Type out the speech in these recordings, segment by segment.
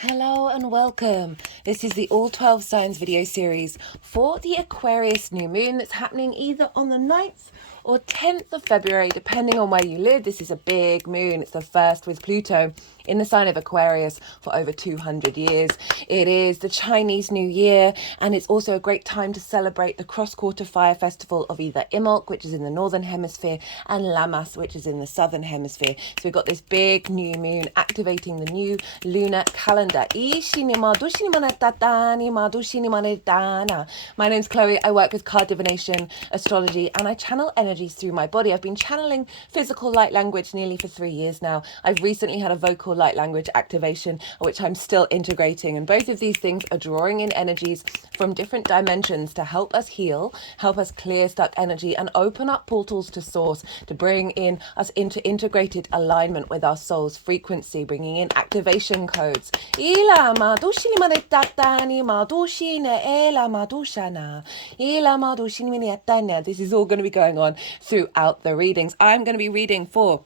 Hello and welcome. This is the All 12 Signs video series for the Aquarius New Moon that's happening either on the 9th or 10th of February, depending on where you live. This is a big moon. It's the first with Pluto in the sign of Aquarius for over 200 years. It is the Chinese New Year, and it's also a great time to celebrate the cross-quarter fire festival of either Imbolc, which is in the northern hemisphere, and Lammas, which is in the southern hemisphere. So we've got this big new moon activating the new lunar calendar. My name's Chloe. I work with card divination, astrology, and I channel energies through my body. I've been channeling physical light language nearly for 3 years now. I've recently had a vocal light language activation, which I'm still integrating. And both of these things are drawing in energies from different dimensions to help us heal, help us clear stuck energy, and open up portals to source to bring in us into integrated alignment with our soul's frequency, bringing in activation codes. This is all going to be going on throughout the readings. I'm going to be reading for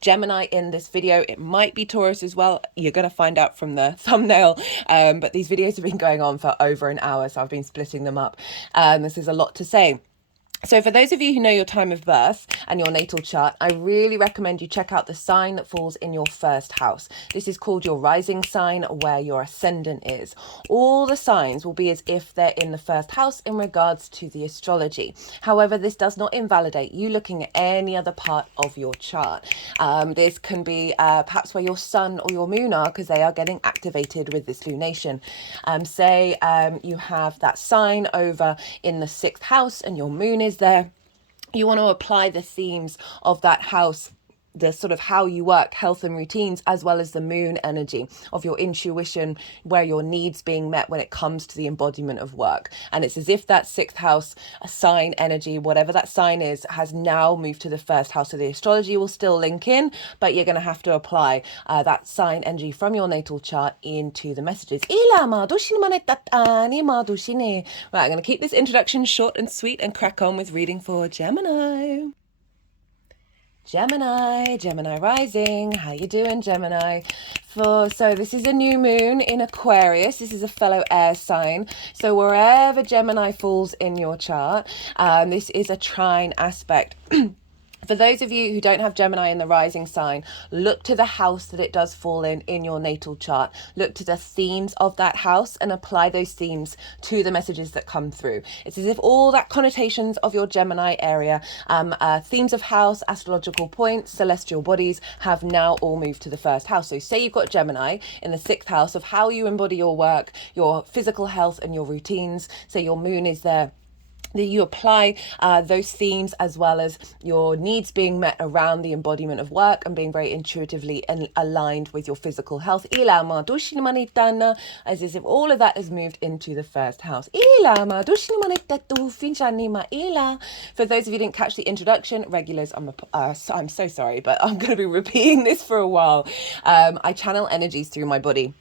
Gemini in this video. It might be Taurus as well. You're going to find out from the thumbnail, but these videos have been going on for over an hour, so I've been splitting them up. This is a lot to say. So for those of you who know your time of birth and your natal chart, I really recommend you check out the sign that falls in your first house. This is called your rising sign, where your ascendant is. All the signs will be as if they're in the first house in regards to the astrology. However, this does not invalidate you looking at any other part of your chart. This can be perhaps where your sun or your moon are, because they are getting activated with this lunation. Say you have that sign over in the 6th house and your moon is there. You want to apply the themes of that house, the sort of how you work, health and routines, as well as the moon energy of your intuition, where your needs being met when it comes to the embodiment of work. And it's as if that 6th house sign energy, whatever that sign is, has now moved to the 1st house. So the astrology will still link in, but you're going to have to apply that sign energy from your natal chart into the messages. Right, I'm going to keep this introduction short and sweet and crack on with reading for Gemini. Gemini rising. How you doing, Gemini? So this is a new moon in Aquarius. This is a fellow air sign. So wherever Gemini falls in your chart, this is a trine aspect. For those of you who don't have Gemini in the rising sign, look to the house that it does fall in your natal chart. Look to the themes of that house and apply those themes to the messages that come through. It's as if all that connotations of your Gemini area, themes of house, astrological points, celestial bodies, have now all moved to the 1st house. So say you've got Gemini in the 6th house of how you embody your work, your physical health and your routines. Say your moon is there, that you apply those themes as well as your needs being met around the embodiment of work and being very intuitively aligned with your physical health. As if all of that has moved into the 1st house. For those of you who didn't catch the introduction, regulars, I'm so sorry, but I'm going to be repeating this for a while. I channel energies through my body.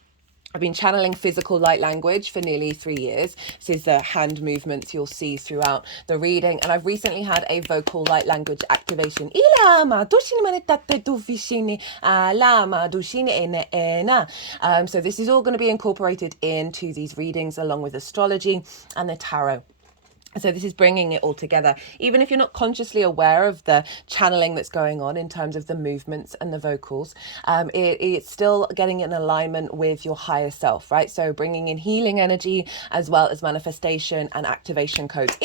I've been channeling physical light language for nearly 3 years. This is the hand movements you'll see throughout the reading. And I've recently had a vocal light language activation. So this is all going to be incorporated into these readings along with astrology and the tarot. So this is bringing it all together. Even if you're not consciously aware of the channeling that's going on in terms of the movements and the vocals, it's still getting in alignment with your higher self, right? So bringing in healing energy as well as manifestation and activation codes.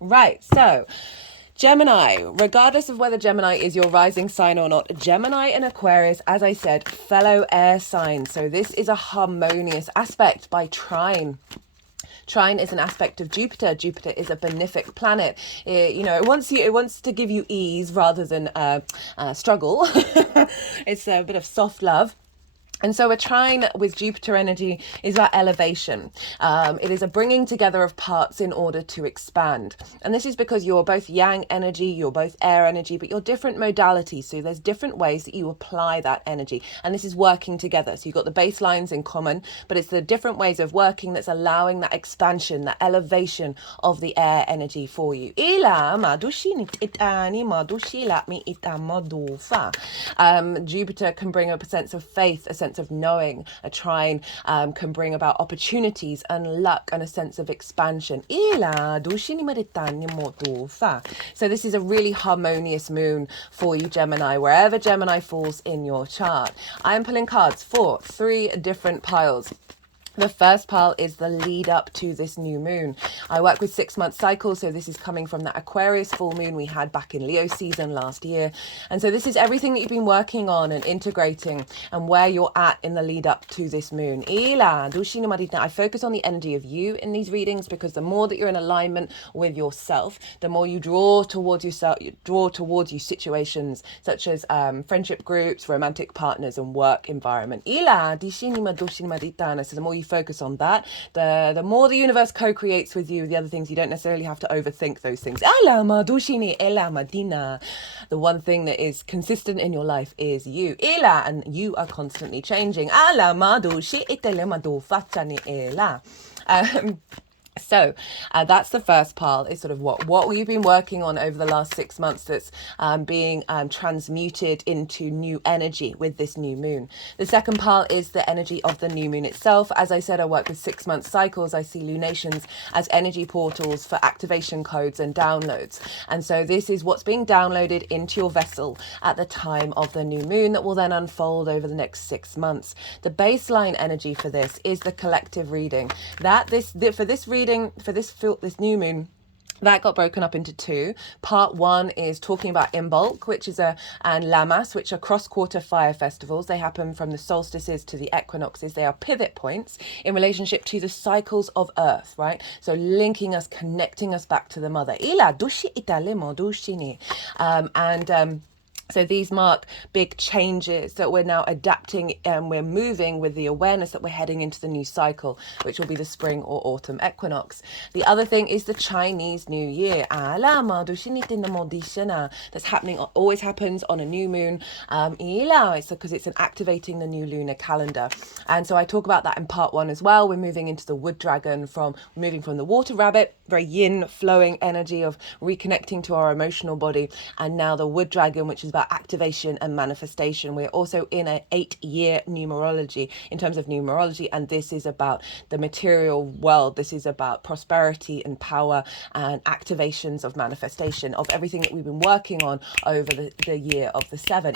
Right, so Gemini, regardless of whether Gemini is your rising sign or not, Gemini and Aquarius, as I said, fellow air signs. So this is a harmonious aspect by trine. Trine is an aspect of Jupiter. Jupiter is a benefic planet. It wants to give you ease rather than struggle. It's a bit of soft love. And so a trine with Jupiter energy is about elevation. It is a bringing together of parts in order to expand. And this is because you're both yang energy, you're both air energy, but you're different modalities. So there's different ways that you apply that energy. And this is working together. So you've got the baselines in common, but it's the different ways of working that's allowing that expansion, that elevation of the air energy for you. Jupiter can bring up a sense of faith, a sense of knowing. A trine can bring about opportunities and luck and a sense of expansion. So this is a really harmonious moon for you, Gemini, wherever Gemini falls in your chart. I am pulling cards for 3 different piles. The first pile is the lead up to this new moon. I work with 6-month cycles, so this is coming from that Aquarius full moon we had back in Leo season last year. And so this is everything that you've been working on and integrating and where you're at in the lead up to this moon. I focus on the energy of you in these readings because the more that you're in alignment with yourself, the more you draw towards yourself, you draw towards you situations such as friendship groups, romantic partners, and work environment. So the more you focus on that, the more the universe co-creates with you. The other things, you don't necessarily have to overthink those things. The one thing that is consistent in your life is you. And you are constantly changing. So that's the first pile, is sort of what we've been working on over the last 6 months that's being transmuted into new energy with this new moon. The second pile is the energy of the new moon itself. As I said, I work with 6-month cycles. I see lunations as energy portals for activation codes and downloads. And so this is what's being downloaded into your vessel at the time of the new moon that will then unfold over the next 6 months. The baseline energy for this is the collective reading. For this new moon, that got broken up into 2. Part 1 is talking about Imbolc, which is and Lamas, which are cross-quarter fire festivals. They happen from the solstices to the equinoxes. They are pivot points in relationship to the cycles of Earth, right? So linking us, connecting us back to the mother. So these mark big changes that we're now adapting, and we're moving with the awareness that we're heading into the new cycle, which will be the spring or autumn equinox. The other thing is the Chinese New Year. That's happening, always happens on a new moon. It's because it's an activating the new lunar calendar. And so I talk about that in part 1 as well. We're moving into the wood dragon, moving from the water rabbit, very yin flowing energy of reconnecting to our emotional body, and now the wood dragon, which is about activation and manifestation. We're also in an 8-year numerology in terms of numerology, and this is about the material world. This is about prosperity and power and activations of manifestation of everything that we've been working on over the year of the 7.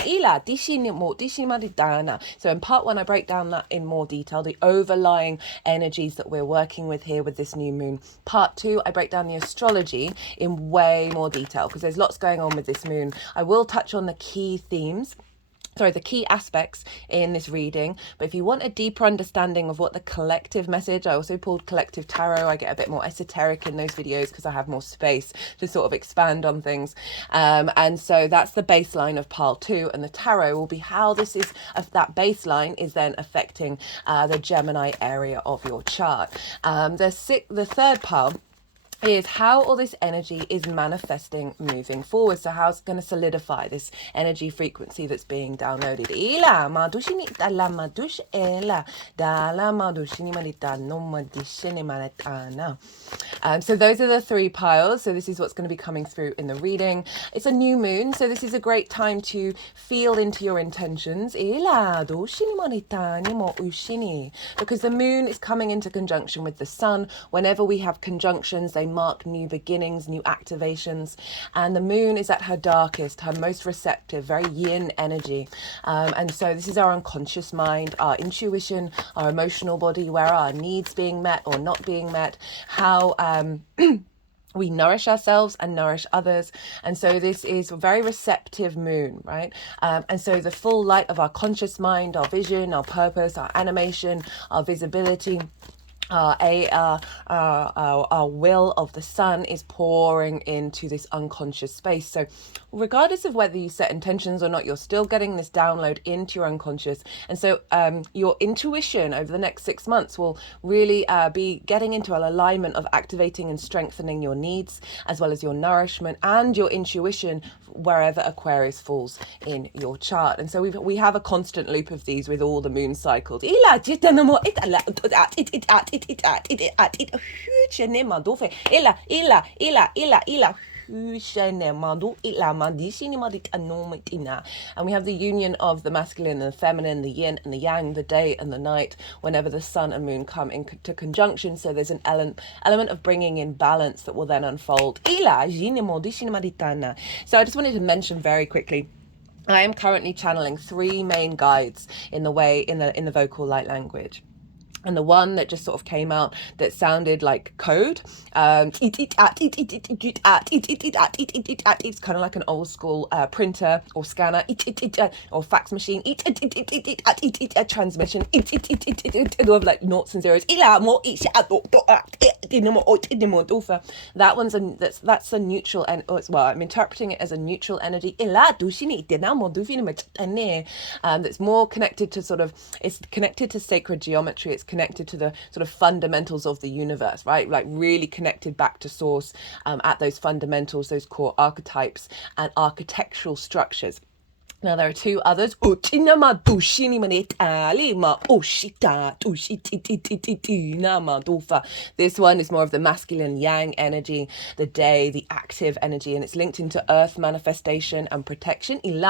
So in part 1, I break down that in more detail, the overlying energies that we're working with here with this new moon. Part 2, I break down the astrology in way more detail because there's lots going on with this moon. I will touch on the key aspects in this reading, but if you want a deeper understanding of what the collective message, I also pulled collective tarot. I get a bit more esoteric in those videos because I have more space to sort of expand on things, and so that's the baseline of pile 2, and the tarot will be how this is, that baseline is then affecting the Gemini area of your chart. The third pile is how all this energy is manifesting moving forward. So how it's going to solidify this energy frequency that's being downloaded. So those are the 3 piles. So this is what's going to be coming through in the reading. It's a new moon, so this is a great time to feel into your intentions. Because the moon is coming into conjunction with the sun. Whenever we have conjunctions, they mark new beginnings, new activations, and the moon is at her darkest, her most receptive, very yin energy, and so this is our unconscious mind, our intuition, our emotional body, where are our needs being met or not being met, how we nourish ourselves and nourish others. And so this is a very receptive moon, right? And so the full light of our conscious mind, our vision, our purpose, our animation, our visibility, our will of the sun is pouring into this unconscious space. So regardless of whether you set intentions or not, you're still getting this download into your unconscious. And so your intuition over the next 6 months will really be getting into an alignment of activating and strengthening your needs, as well as your nourishment and your intuition wherever Aquarius falls in your chart. And so we have a constant loop of these with all the moon cycles. And we have the union of the masculine and the feminine, the yin and the yang, the day and the night, whenever the sun and moon come into conjunction. So there's an element of bringing in balance that will then unfold. So I just wanted to mention very quickly, I am currently channeling 3 main guides in the vocal light language. And the one that just sort of came out that sounded like code, it's kind of like an old school printer or scanner or fax machine transmission of like noughts and zeros. That one's that's a neutral, and well, I'm interpreting it as a neutral energy. That's more connected to it's connected to sacred geometry. It's connected to the sort of fundamentals of the universe, right? Like really connected back to source at those fundamentals, those core archetypes and architectural structures. Now there are 2 others. This one is more of the masculine yang energy, the day, the active energy, and it's linked into earth manifestation and protection. This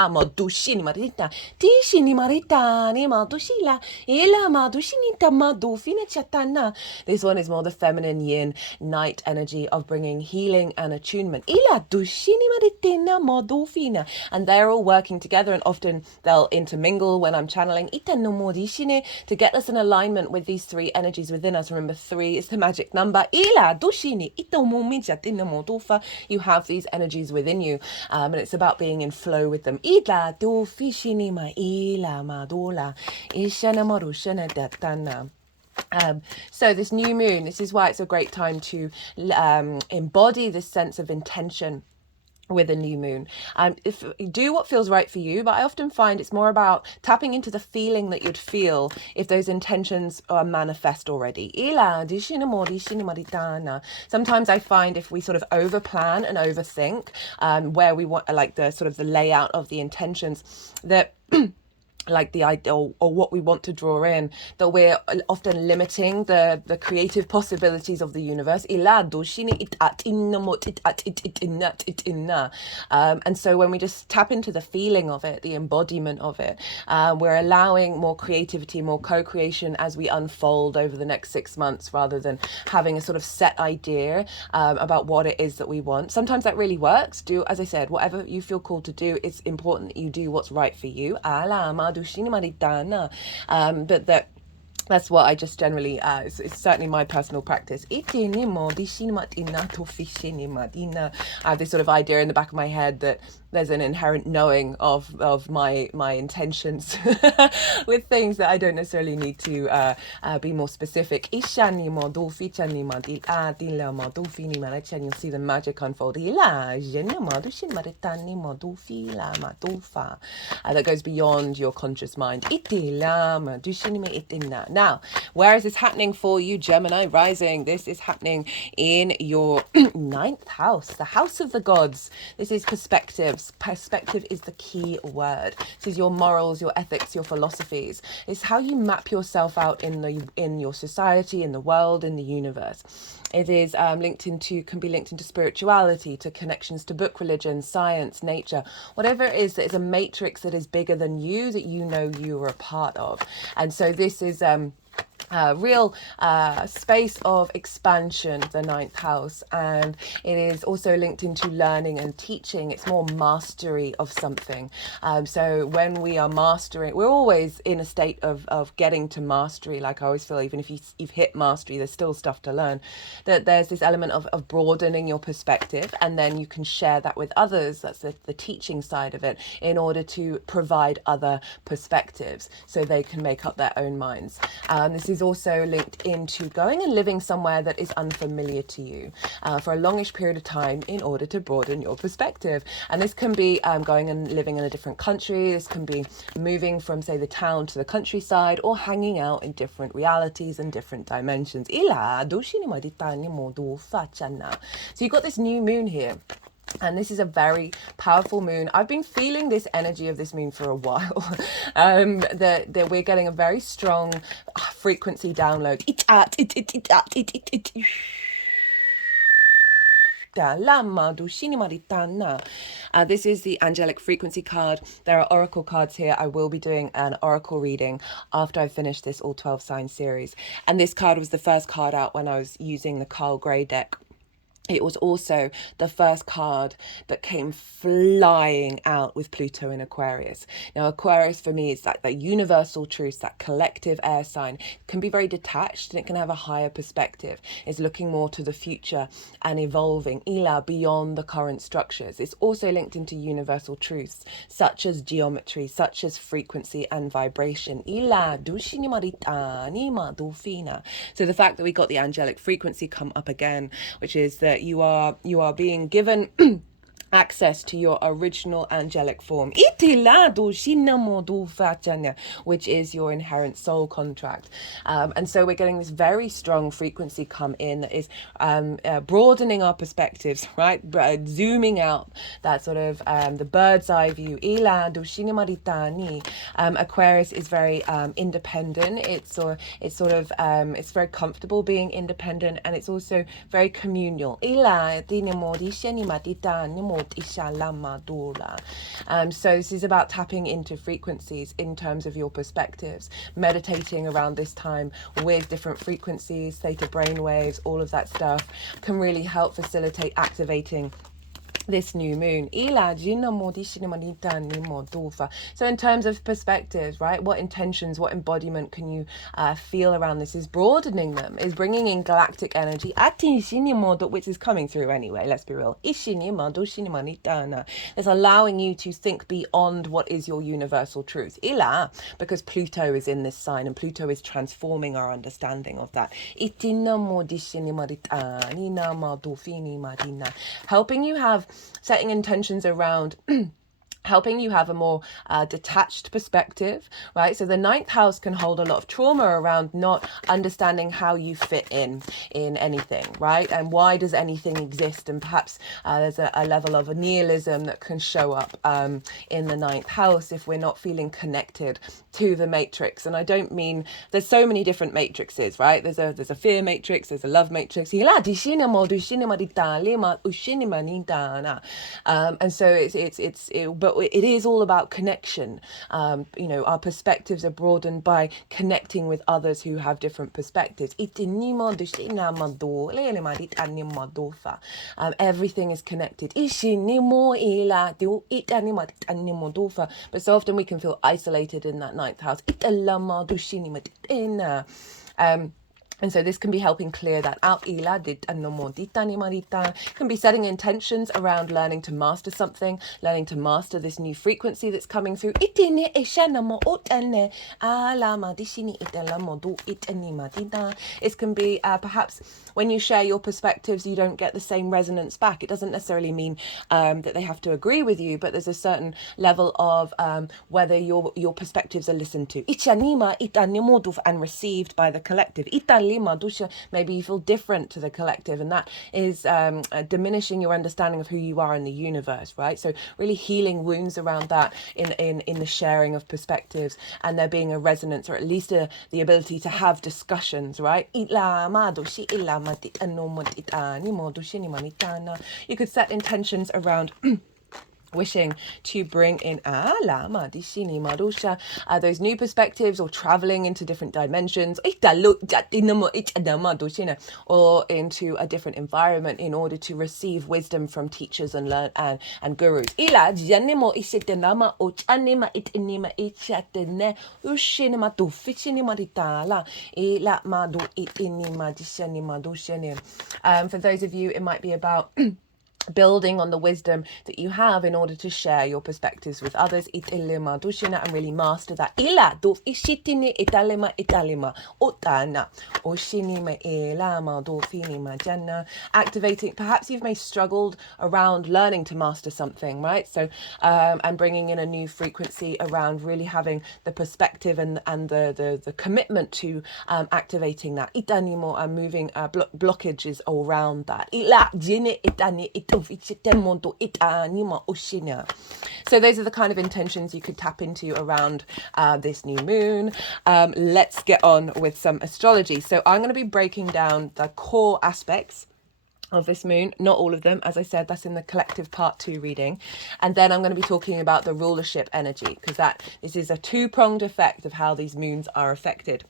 one is more the feminine yin, night energy of bringing healing and attunement. And they're all working together, and often they'll intermingle when I'm channeling to get us in alignment with these 3 energies within us. Remember, 3 is the magic number. You have these energies within you, and it's about being in flow with them. So this new moon, this is why it's a great time to embody this sense of intention with a new moon. If do what feels right for you, but I often find it's more about tapping into the feeling that you'd feel if those intentions are manifest already. Sometimes I find if we sort of over plan and overthink where we want, like the sort of the layout of the intentions, that like the ideal or what we want to draw in, that we're often limiting the creative possibilities of the universe. And so when we just tap into the feeling of it, the embodiment of it, we're allowing more creativity, more co-creation as we unfold over the next 6 months, rather than having a sort of set idea about what it is that we want. Sometimes that really works. Do, as I said, whatever you feel called to do, it's important that you do what's right for you. But that's what I just generally, it's certainly my personal practice. I have this sort of idea in the back of my head that there's an inherent knowing of my intentions with things that I don't necessarily need to be more specific. You'll see the magic unfold. That goes beyond your conscious mind. Now, where is this happening for you, Gemini rising? This is happening in your 9th house, the house of the gods. This is perspectives. Perspective is the key word. This is your morals, your ethics, your philosophies. It's how you map yourself out in your society, in the world, in the universe. It is can be linked into spirituality, to connections to book religion, science, nature, whatever it is that is a matrix that is bigger than you, that you know you are a part of. And so this is real space of expansion, the 9th house, and it is also linked into learning and teaching. It's more mastery of something. So when we are mastering, we're always in a state of getting to mastery. Like I always feel, even if you've hit mastery, there's still stuff to learn. That there's this element of broadening your perspective, and then you can share that with others. That's the teaching side of it, in order to provide other perspectives so they can make up their own minds. This is is also linked into going and living somewhere that is unfamiliar to you for a longish period of time in order to broaden your perspective. And this can be going and living in a different country. This can be moving from, say, the town to the countryside, or hanging out in different realities and different dimensions. So you've got this new moon here. And this is a very powerful moon. I've been feeling this energy of this moon for a while. That we're getting a very strong frequency download. This is the angelic frequency card. There are oracle cards here. I will be doing an oracle reading after I finish this all 12 sign series. And this card was the first card out when I was using the Carl Gray deck. It was also the first card that came flying out with Pluto in Aquarius. Now, Aquarius for me is like that universal truth, that collective air sign. It can be very detached and it can have a higher perspective. It's looking more to the future and evolving, beyond the current structures. It's also linked into universal truths, such as geometry, such as frequency and vibration. So the fact that we got the angelic frequency come up again, which is that you are being given access to your original angelic form, which is your inherent soul contract. And so we're getting this very strong frequency come in that is broadening our perspectives, right? Zooming out that sort of the bird's eye view. Aquarius is very independent. It's very comfortable being independent, and it's also very communal. So this is about tapping into frequencies in terms of your perspectives, meditating around this time with different frequencies, theta brainwaves, all of that stuff can really help facilitate activating this new moon. So in terms of perspectives, right, what intentions, what embodiment can you feel around this? Is broadening them, is bringing in galactic energy, which is coming through anyway, let's be real. It's allowing you to think beyond what is your universal truth, because Pluto is in this sign, and Pluto is transforming our understanding of that. Helping you have setting intentions around helping you have a more detached perspective, right? So the ninth house can hold a lot of trauma around not understanding how you fit in anything, right? And why does anything exist? And perhaps there's a level of a nihilism that can show up in the ninth house if we're not feeling connected to the matrix. And I don't mean, there's so many different matrices, right? There's a fear matrix, there's a love matrix. And so but it is all about connection. Our perspectives are broadened by connecting with others who have different perspectives. Everything is connected. But so often we can feel isolated in that ninth house. And so this can be helping clear that out. Can be setting intentions around learning to master something, learning to master this new frequency that's coming through. It can be perhaps when you share your perspectives, you don't get the same resonance back. It doesn't necessarily mean that they have to agree with you, but there's a certain level of whether your perspectives are listened to and received by the collective. Maybe you feel different to the collective, and that is diminishing your understanding of who you are in the universe, right? So really healing wounds around that in the sharing of perspectives, and there being a resonance, or at least the ability to have discussions, right? You could set intentions around wishing to bring in those new perspectives, or traveling into different dimensions, or into a different environment in order to receive wisdom from teachers and learn and gurus. For those of you, it might be about building on the wisdom that you have in order to share your perspectives with others. And really master that. Activating, perhaps you may struggled around learning to master something, right? So and bringing in a new frequency around really having the perspective and the commitment to activating that. And moving blockages around that. So those are the kind of intentions you could tap into around this new moon. Let's get on with some astrology. So I'm going to be breaking down the core aspects of this moon, not all of them, as I said, that's in the collective part 2 reading, and then I'm going to be talking about the rulership energy, because this is a two-pronged effect of how these moons are affected,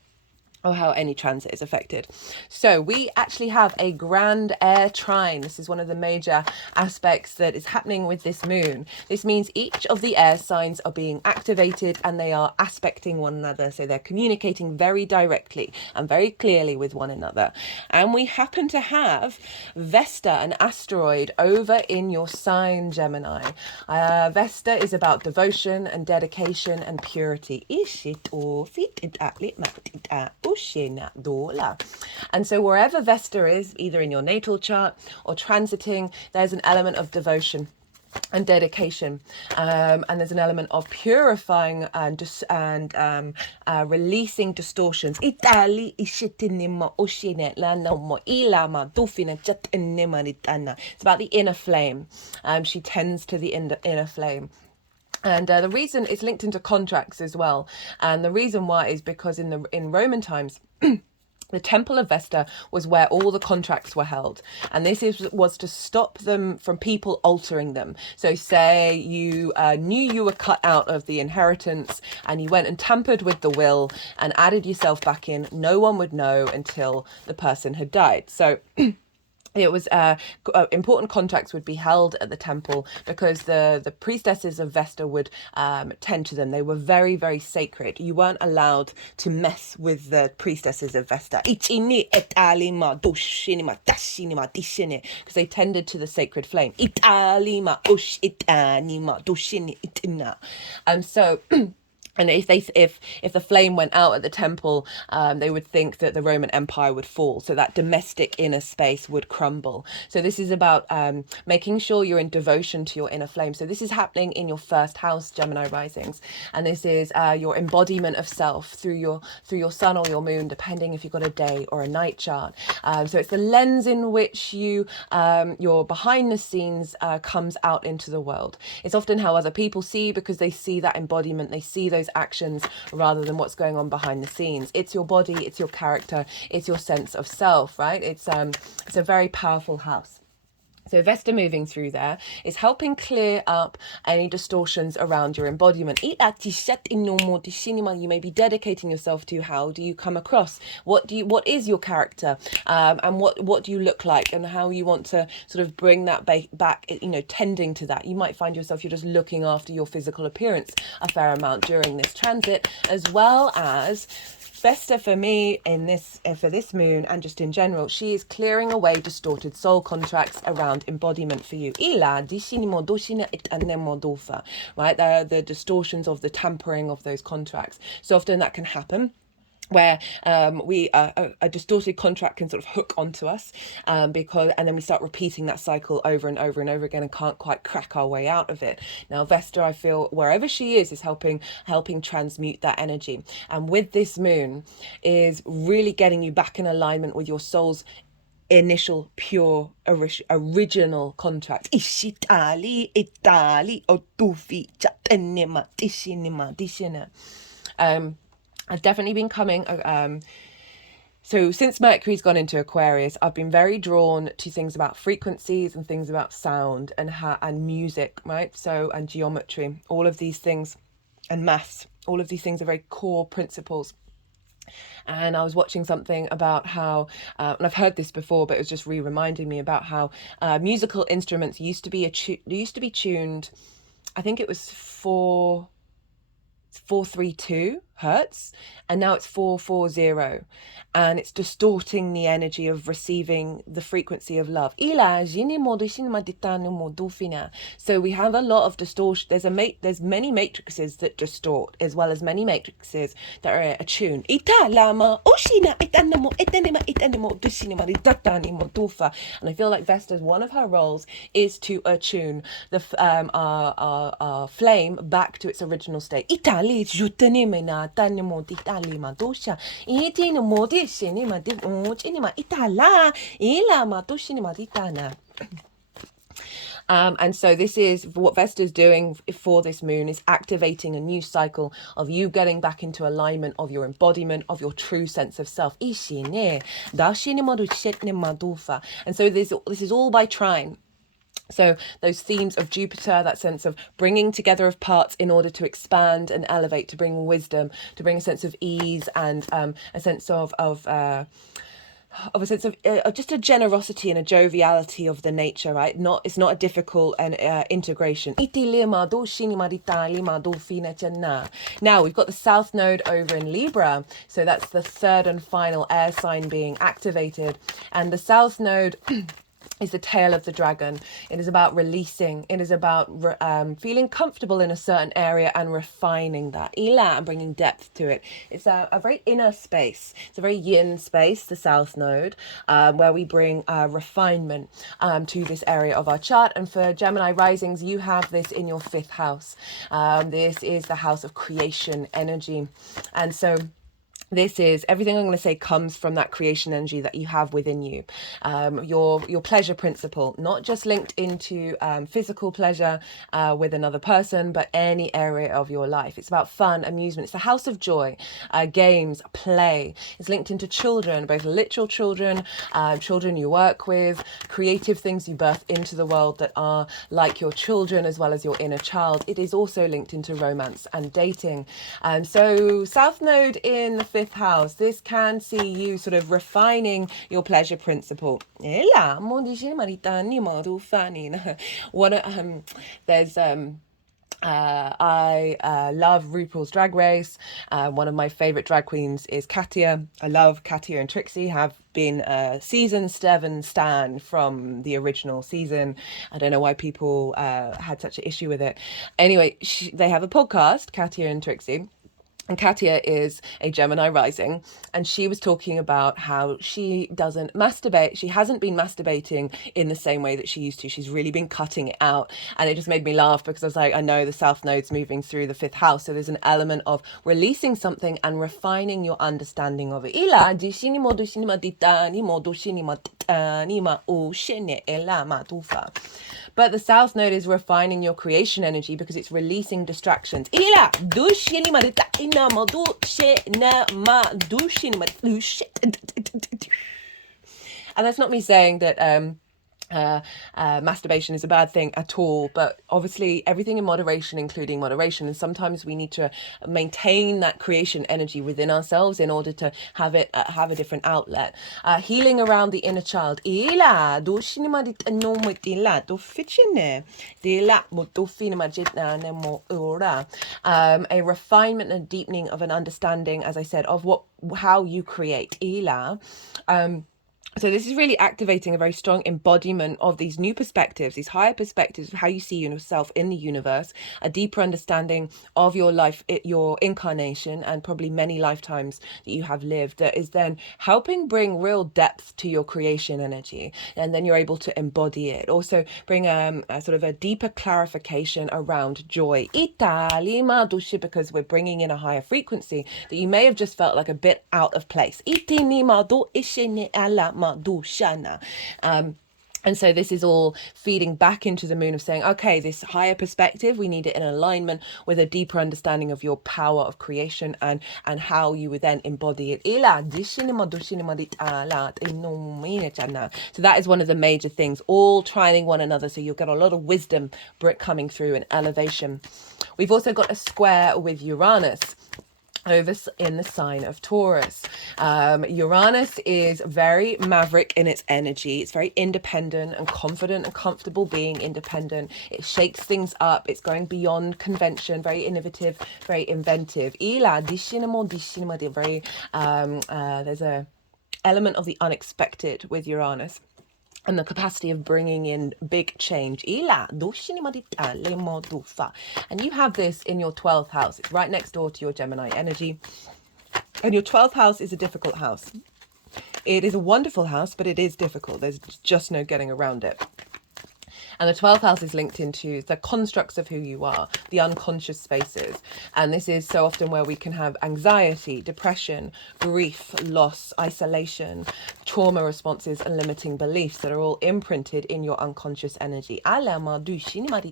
or how any transit is affected. So we actually have a grand air trine. This is one of the major aspects that is happening with this moon. This means each of the air signs are being activated and they are aspecting one another. So they're communicating very directly and very clearly with one another. And we happen to have Vesta, an asteroid, over in your sign, Gemini. Vesta is about devotion and dedication and purity. And so wherever Vesta is, either in your natal chart or transiting, there's an element of devotion and dedication, and there's an element of purifying and releasing distortions. It's about the inner flame. She tends to the inner flame. And the reason it's linked into contracts as well. And the reason why is because in Roman times, the Temple of Vesta was where all the contracts were held. And this was to stop them from people altering them. So say you knew you were cut out of the inheritance and you went and tampered with the will and added yourself back in, no one would know until the person had died. So it was important contracts would be held at the temple because the priestesses of Vesta would tend to them. They were very, very sacred. You weren't allowed to mess with the priestesses of Vesta because they tended to the sacred flame. And so and if the flame went out at the temple, they would think that the Roman Empire would fall. So that domestic inner space would crumble. So this is about making sure you're in devotion to your inner flame. So this is happening in your first house, Gemini risings, and this is your embodiment of self through your sun or your moon, depending if you've got a day or a night chart. So it's the lens in which your behind the scenes comes out into the world. It's often how other people see you because they see that embodiment, they see those actions rather than what's going on behind the scenes. It's your body, it's your character, it's your sense of self, right? It's a very powerful house. So Vesta moving through there is helping clear up any distortions around your embodiment. You may be dedicating yourself to how do you come across? What is your character? And what do you look like? And how you want to sort of bring that back, tending to that. You might find yourself, you're just looking after your physical appearance a fair amount during this transit, as well as Vesta for me for this moon and just in general, she is clearing away distorted soul contracts around embodiment for you. Right, the distortions of the tampering of those contracts. So often that can happen where a distorted contract can sort of hook onto us and then we start repeating that cycle over and over and over again and can't quite crack our way out of it. Now Vesta, I feel wherever she is helping transmute that energy, and with this moon is really getting you back in alignment with your soul's initial pure original contract. I've definitely been coming. So since Mercury's gone into Aquarius, I've been very drawn to things about frequencies and things about sound and music, right? So, and geometry, all of these things, and maths, all of these things are very core principles. And I was watching something about how, and I've heard this before, but it was just reminding me about how musical instruments used to be tuned. I think it was 4-3-2 hertz, and now it's 440, and it's distorting the energy of receiving the frequency of love. So we have a lot of distortion. There's many matrices that distort, as well as many matrices that are attuned. And I feel like Vesta's, one of her roles is to attune our flame back to its original state. And so this is what Vesta's doing for this moon, is activating a new cycle of you getting back into alignment of your embodiment of your true sense of self. And so this is all by trine. So those themes of Jupiter, that sense of bringing together of parts in order to expand and elevate, to bring wisdom, to bring a sense of ease, and a sense of a sense of just a generosity and a joviality of the nature, right? It's not a difficult and integration. Now we've got the South Node over in Libra, so that's the third and final air sign being activated, and the South Node is the tail of the dragon. It is about releasing. It is about feeling comfortable in a certain area and refining that. And bringing depth to it. It's a very inner space. It's a very yin space, the South Node, where we bring refinement to this area of our chart. And for Gemini risings, you have this in your 5th house. This is the house of creation energy. And so this is everything I'm going to say comes from that creation energy that you have within you. Your pleasure principle, not just linked into physical pleasure with another person, but any area of your life. It's about fun, amusement. It's the house of joy, games, play. It's linked into children, both literal children, children you work with, creative things you birth into the world that are like your children as well as your inner child. It is also linked into romance and dating. So South Node in the 5th house, this can see you sort of refining your pleasure principle. There's I love RuPaul's Drag Race. One of my favorite drag queens is Katya. I love Katya and Trixie, have been season 7 stan from the original season. I don't know why people had such an issue with it. Anyway, they have a podcast, Katya and Trixie. And Katya is a Gemini rising, and she was talking about how she doesn't masturbate. She hasn't been masturbating in the same way that she used to. She's really been cutting it out. And it just made me laugh because I was like, I know the South Node's moving through the 5th house. So there's an element of releasing something and refining your understanding of it. But the South Node is refining your creation energy because it's releasing distractions. And that's not me saying that masturbation is a bad thing at all, but obviously everything in moderation, including moderation, and sometimes we need to maintain that creation energy within ourselves in order to have it have a different outlet. Healing around the inner child, a refinement and deepening of an understanding, as I said, of how you create. So this is really activating a very strong embodiment of these new perspectives, these higher perspectives of how you see yourself in the universe, a deeper understanding of your life, your incarnation, and probably many lifetimes that you have lived, that is then helping bring real depth to your creation energy. And then you're able to embody it. Also bring a sort of a deeper clarification around joy. Because we're bringing in a higher frequency that you may have just felt like a bit out of place. And so this is all feeding back into the moon of saying, okay, this higher perspective, we need it in alignment with a deeper understanding of your power of creation and how you would then embody it. So that is one of the major things, all trining one another. So you'll get a lot of wisdom coming through and elevation. We've also got a square with Uranus. over in the sign of Taurus. Uranus is very maverick in its energy. It's very independent and confident and comfortable being independent. It shakes things up. It's going beyond convention, very innovative, very inventive. Very, there's a element of the unexpected with Uranus and the capacity of bringing in big change. And you have this in your 12th house. It's right next door to your Gemini energy. And your 12th house is a difficult house. It is a wonderful house, but it is difficult. There's just no getting around it. And the 12th house is linked into the constructs of who you are, the unconscious spaces. And this is so often where we can have anxiety, depression, grief, loss, isolation, trauma responses, and limiting beliefs that are all imprinted in your unconscious energy. It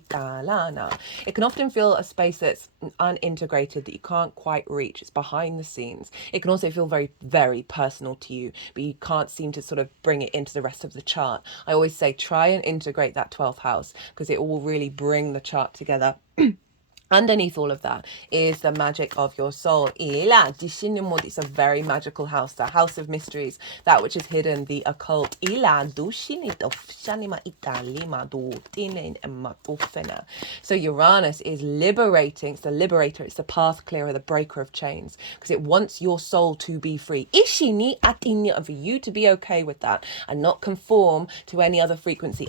can often feel a space that's unintegrated, that you can't quite reach. It's behind the scenes. It can also feel very, very personal to you, but you can't seem to sort of bring it into the rest of the chart. I always say try and integrate that 12th house, because it will really bring the chart together. Underneath all of that is the magic of your soul. It's a very magical house, the house of mysteries, that which is hidden, the occult. So Uranus is liberating. It's the liberator. It's the path clearer, the breaker of chains, because it wants your soul to be free. And for you to be okay with that and not conform to any other frequency.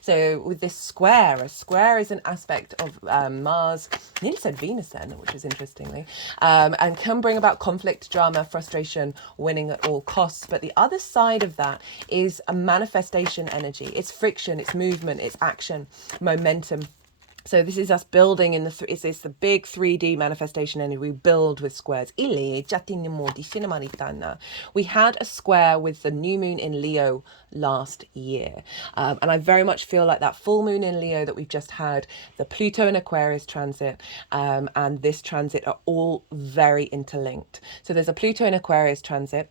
So with this square, a square is an aspect of Mars, nearly said Venus then, which is interestingly, and can bring about conflict, drama, frustration, winning at all costs. But the other side of that is a manifestation energy. It's friction, it's movement, it's action, momentum. So this is us building in it's the big 3D manifestation energy. We build with squares. We had a square with the new moon in Leo last year. And I very much feel like that full moon in Leo that we've just had, the Pluto and Aquarius transit, and this transit are all very interlinked. So there's a Pluto and Aquarius transit,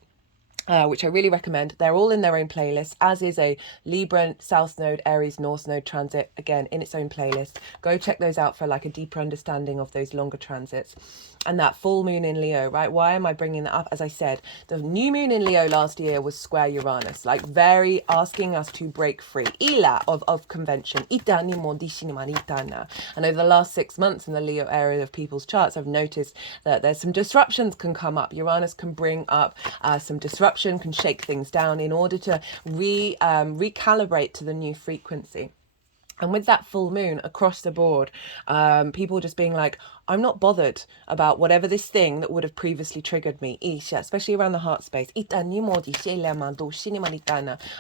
which I really recommend. They're all in their own playlist, as is a Libra South Node, Aries North Node transit, again, in its own playlist. Go check those out for like a deeper understanding of those longer transits. And that full moon in Leo, right? Why am I bringing that up? As I said, the new moon in Leo last year was square Uranus, like very asking us to break free of convention. And over the last 6 months in the Leo area of people's charts, I've noticed that there's some disruptions can come up. Uranus can bring up some disruption, can shake things down in order to recalibrate to the new frequency. And with that full moon across the board, people just being like, I'm not bothered about whatever this thing that would have previously triggered me, especially around the heart space. And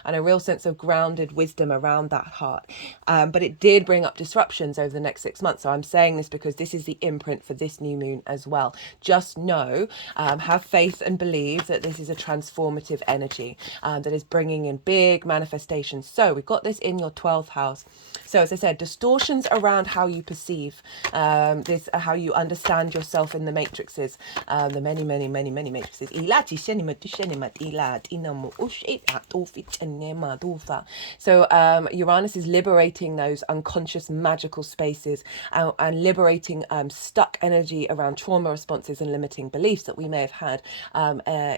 a real sense of grounded wisdom around that heart. But it did bring up disruptions over the next 6 months. So I'm saying this because this is the imprint for this new moon as well. Just know, have faith and believe that this is a transformative energy that is bringing in big manifestations. So we've got this in your 12th house. So as I said, distortions around how you perceive how you understand yourself in the matrices, the many matrices. So Uranus is liberating those unconscious magical spaces and liberating stuck energy around trauma responses and limiting beliefs that we may have had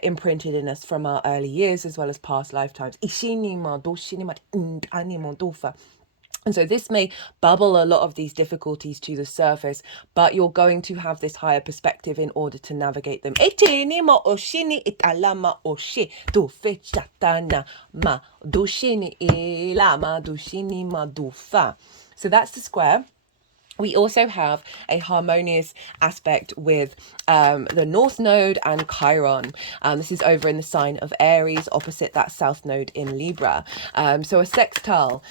imprinted in us from our early years as well as past lifetimes. And so this may bubble a lot of these difficulties to the surface, but you're going to have this higher perspective in order to navigate them. So that's the square. We also have a harmonious aspect with the North Node and Chiron. This is over in the sign of Aries, opposite that South Node in Libra. So a sextile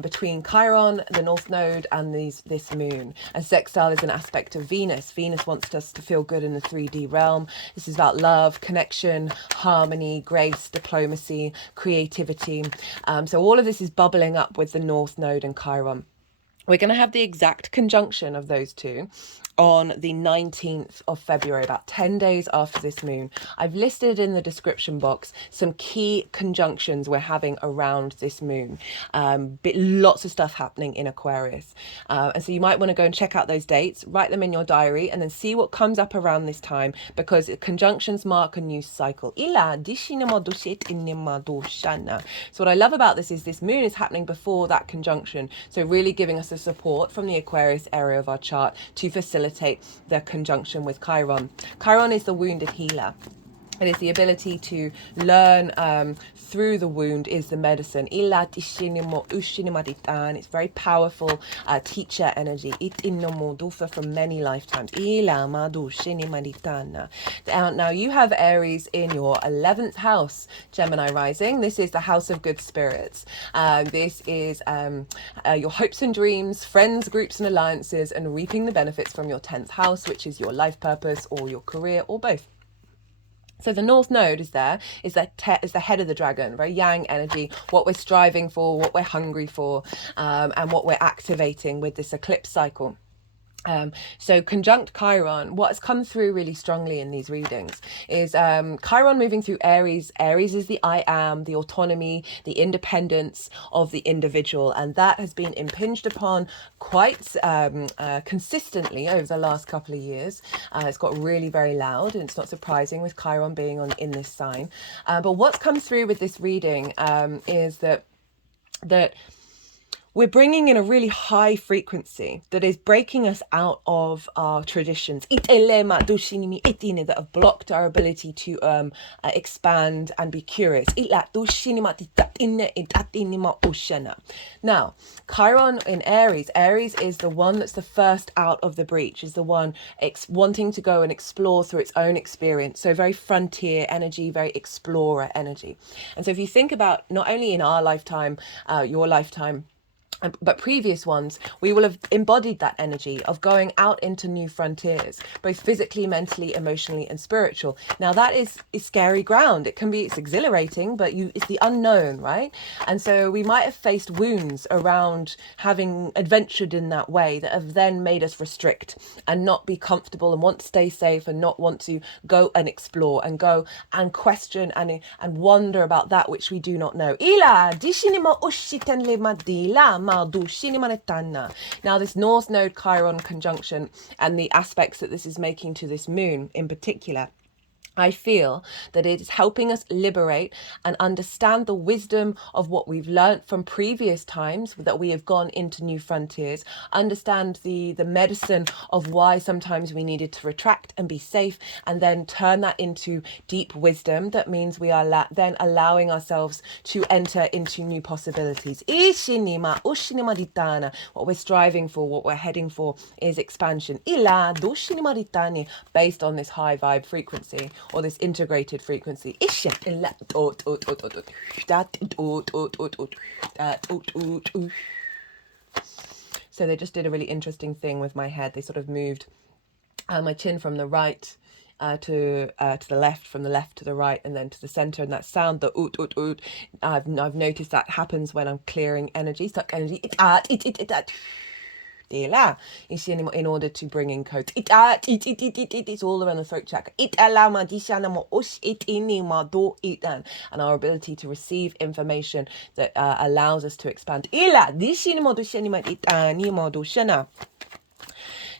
between Chiron, the North Node, and this moon. A sextile is an aspect of Venus. Venus wants us to feel good in the 3D realm. This is about love, connection, harmony, grace, diplomacy, creativity. So all of this is bubbling up with the North Node and Chiron. We're going to have the exact conjunction of those two on the 19th of February, about 10 days after this moon. I've listed in the description box some key conjunctions we're having around this moon. Lots of stuff happening in Aquarius. And so you might want to go and check out those dates, write them in your diary, and then see what comes up around this time, because conjunctions mark a new cycle. So what I love about this is this moon is happening before that conjunction. So really giving us the support from the Aquarius area of our chart to facilitate the conjunction with Chiron. Chiron is the wounded healer. It is the ability to learn through the wound is the medicine. It's very powerful teacher energy. From many lifetimes. Now you have Aries in your 11th house, Gemini rising. This is the house of good spirits. This is your hopes and dreams, friends, groups and alliances, and reaping the benefits from your 10th house, which is your life purpose or your career or both. So the North Node is there, is the head of the dragon, very yang energy, what we're striving for, what we're hungry for, and what we're activating with this eclipse cycle. So conjunct Chiron, what has come through really strongly in these readings is Chiron moving through Aries. Aries is the I am, the autonomy, the independence of the individual, and that has been impinged upon quite consistently over the last couple of years. It's got really very loud, and it's not surprising with Chiron being in this sign. But what's come through with this reading is that we're bringing in a really high frequency that is breaking us out of our traditions that have blocked our ability to expand and be curious. Now, Chiron in Aries is the one that's the first out of the breach, is the one wanting to go and explore through its own experience. So very frontier energy, very explorer energy. And so if you think about not only in our lifetime, your lifetime, but previous ones, we will have embodied that energy of going out into new frontiers, both physically, mentally, emotionally, and spiritual. Now that is scary ground. It's exhilarating, but it's the unknown, right? And so we might have faced wounds around having adventured in that way that have then made us restrict and not be comfortable and want to stay safe and not want to go and explore and go and question and wonder about that which we do not know. Now this North Node Chiron conjunction and the aspects that this is making to this moon in particular, I feel that it is helping us liberate and understand the wisdom of what we've learned from previous times that we have gone into new frontiers, understand the medicine of why sometimes we needed to retract and be safe, and then turn that into deep wisdom. That means we are then allowing ourselves to enter into new possibilities. What we're striving for, what we're heading for is expansion. Based on this high vibe frequency, or this integrated frequency. So they just did a really interesting thing with my head. They sort of moved my chin from the right to the left, from the left to the right, and then to the center. And that sound, the oot oot oot, I've noticed that happens when I'm clearing energy, stuck energy. In order to bring in codes. It's all around the throat chakra. And our ability to receive information that allows us to expand.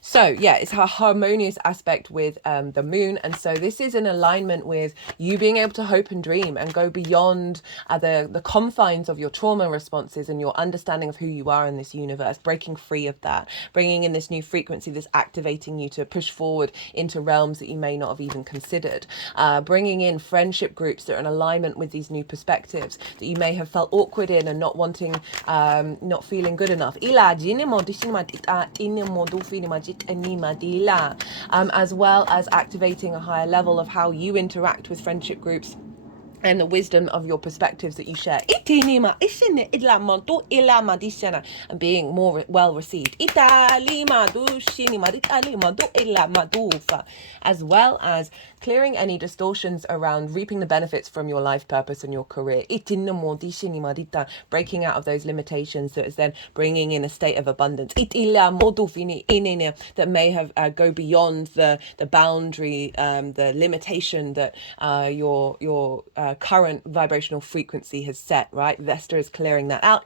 So yeah, it's a harmonious aspect with the moon. And so this is in alignment with you being able to hope and dream and go beyond the confines of your trauma responses and your understanding of who you are in this universe, breaking free of that, bringing in this new frequency, this activating you to push forward into realms that you may not have even considered, bringing in friendship groups that are in alignment with these new perspectives that you may have felt awkward in and not wanting, not feeling good enough. As well as activating a higher level of how you interact with friendship groups and the wisdom of your perspectives that you share. And being more well received. As well as clearing any distortions around reaping the benefits from your life purpose and your career. Breaking out of those limitations that is then bringing in a state of abundance that may have go beyond the boundary, the limitation that your current vibrational frequency has set, right? Vesta is clearing that out.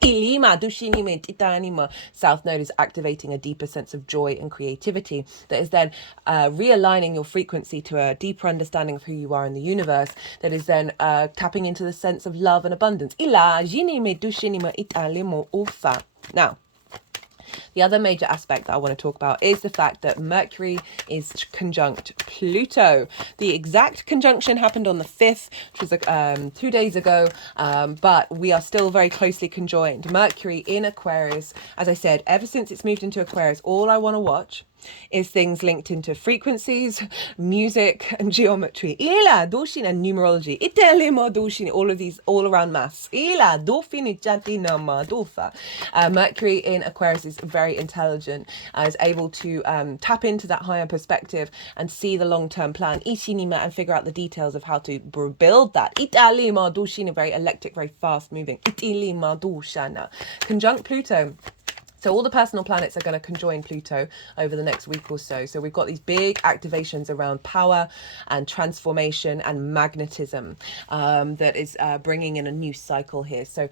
South Node is activating a deeper sense of joy and creativity that is then realigning your frequency to a deeper understanding of who you are in the universe, that is then tapping into the sense of love and abundance. Now, the other major aspect that I want to talk about is the fact that Mercury is conjunct Pluto. The exact conjunction happened on the 5th, which was 2 days ago, but we are still very closely conjoined. Mercury in Aquarius, as I said, ever since it's moved into Aquarius, all I want to watch is things linked into frequencies, music, and geometry. And numerology. All of these all around maths. Mercury in Aquarius is very intelligent, is able to tap into that higher perspective and see the long-term plan and figure out the details of how to build that. Very electric, very fast moving. Conjunct Pluto. So all the personal planets are going to conjoin Pluto over the next week or so. So we've got these big activations around power and transformation and magnetism that is bringing in a new cycle here. So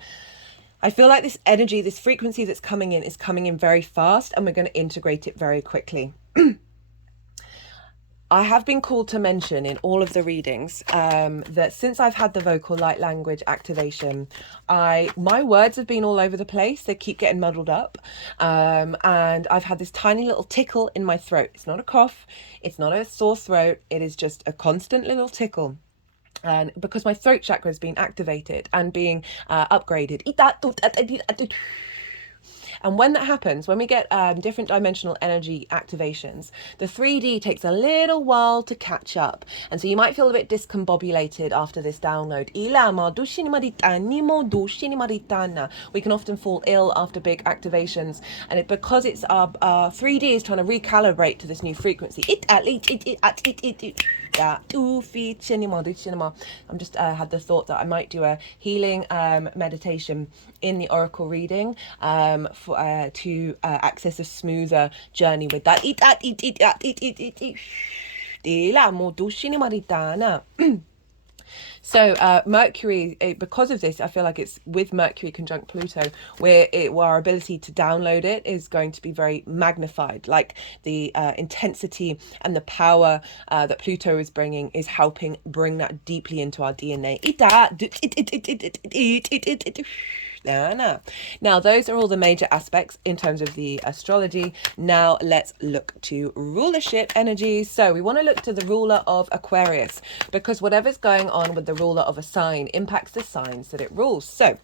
I feel like this energy, this frequency that's coming in is coming in very fast, and we're going to integrate it very quickly. I have been called to mention in all of the readings that since I've had the vocal light language activation, my words have been all over the place. They keep getting muddled up. And I've had this tiny little tickle in my throat. It's not a cough. It's not a sore throat. It is just a constant little tickle. And because my throat chakra has been activated and being upgraded. And when that happens, when we get different dimensional energy activations, the 3D takes a little while to catch up. And so you might feel a bit discombobulated after this download. We can often fall ill after big activations. And because it's our 3D is trying to recalibrate to this new frequency. I'm just had the thought that I might do a healing meditation in the oracle reading to access a smoother journey with that. So Mercury, because of this, I feel like it's with Mercury conjunct Pluto, where our ability to download it is going to be very magnified. Like the intensity and the power that Pluto is bringing is helping bring that deeply into our DNA. Now, those are all the major aspects in terms of the astrology. Now, let's look to rulership energies. So we want to look to the ruler of Aquarius, because whatever's going on with the ruler of a sign impacts the signs that it rules. So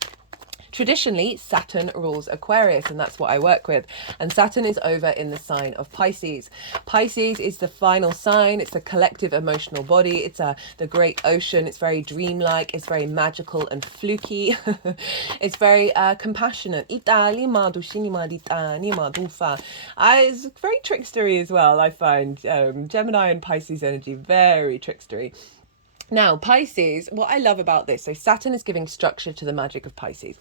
traditionally, Saturn rules Aquarius, and that's what I work with. And Saturn is over in the sign of Pisces. Pisces is the final sign. It's the collective emotional body. It's the great ocean. It's very dreamlike. It's very magical and fluky. It's very compassionate. It's very trickstery as well, I find. Gemini and Pisces energy, very trickstery. Now, Pisces, what I love about this, so Saturn is giving structure to the magic of Pisces.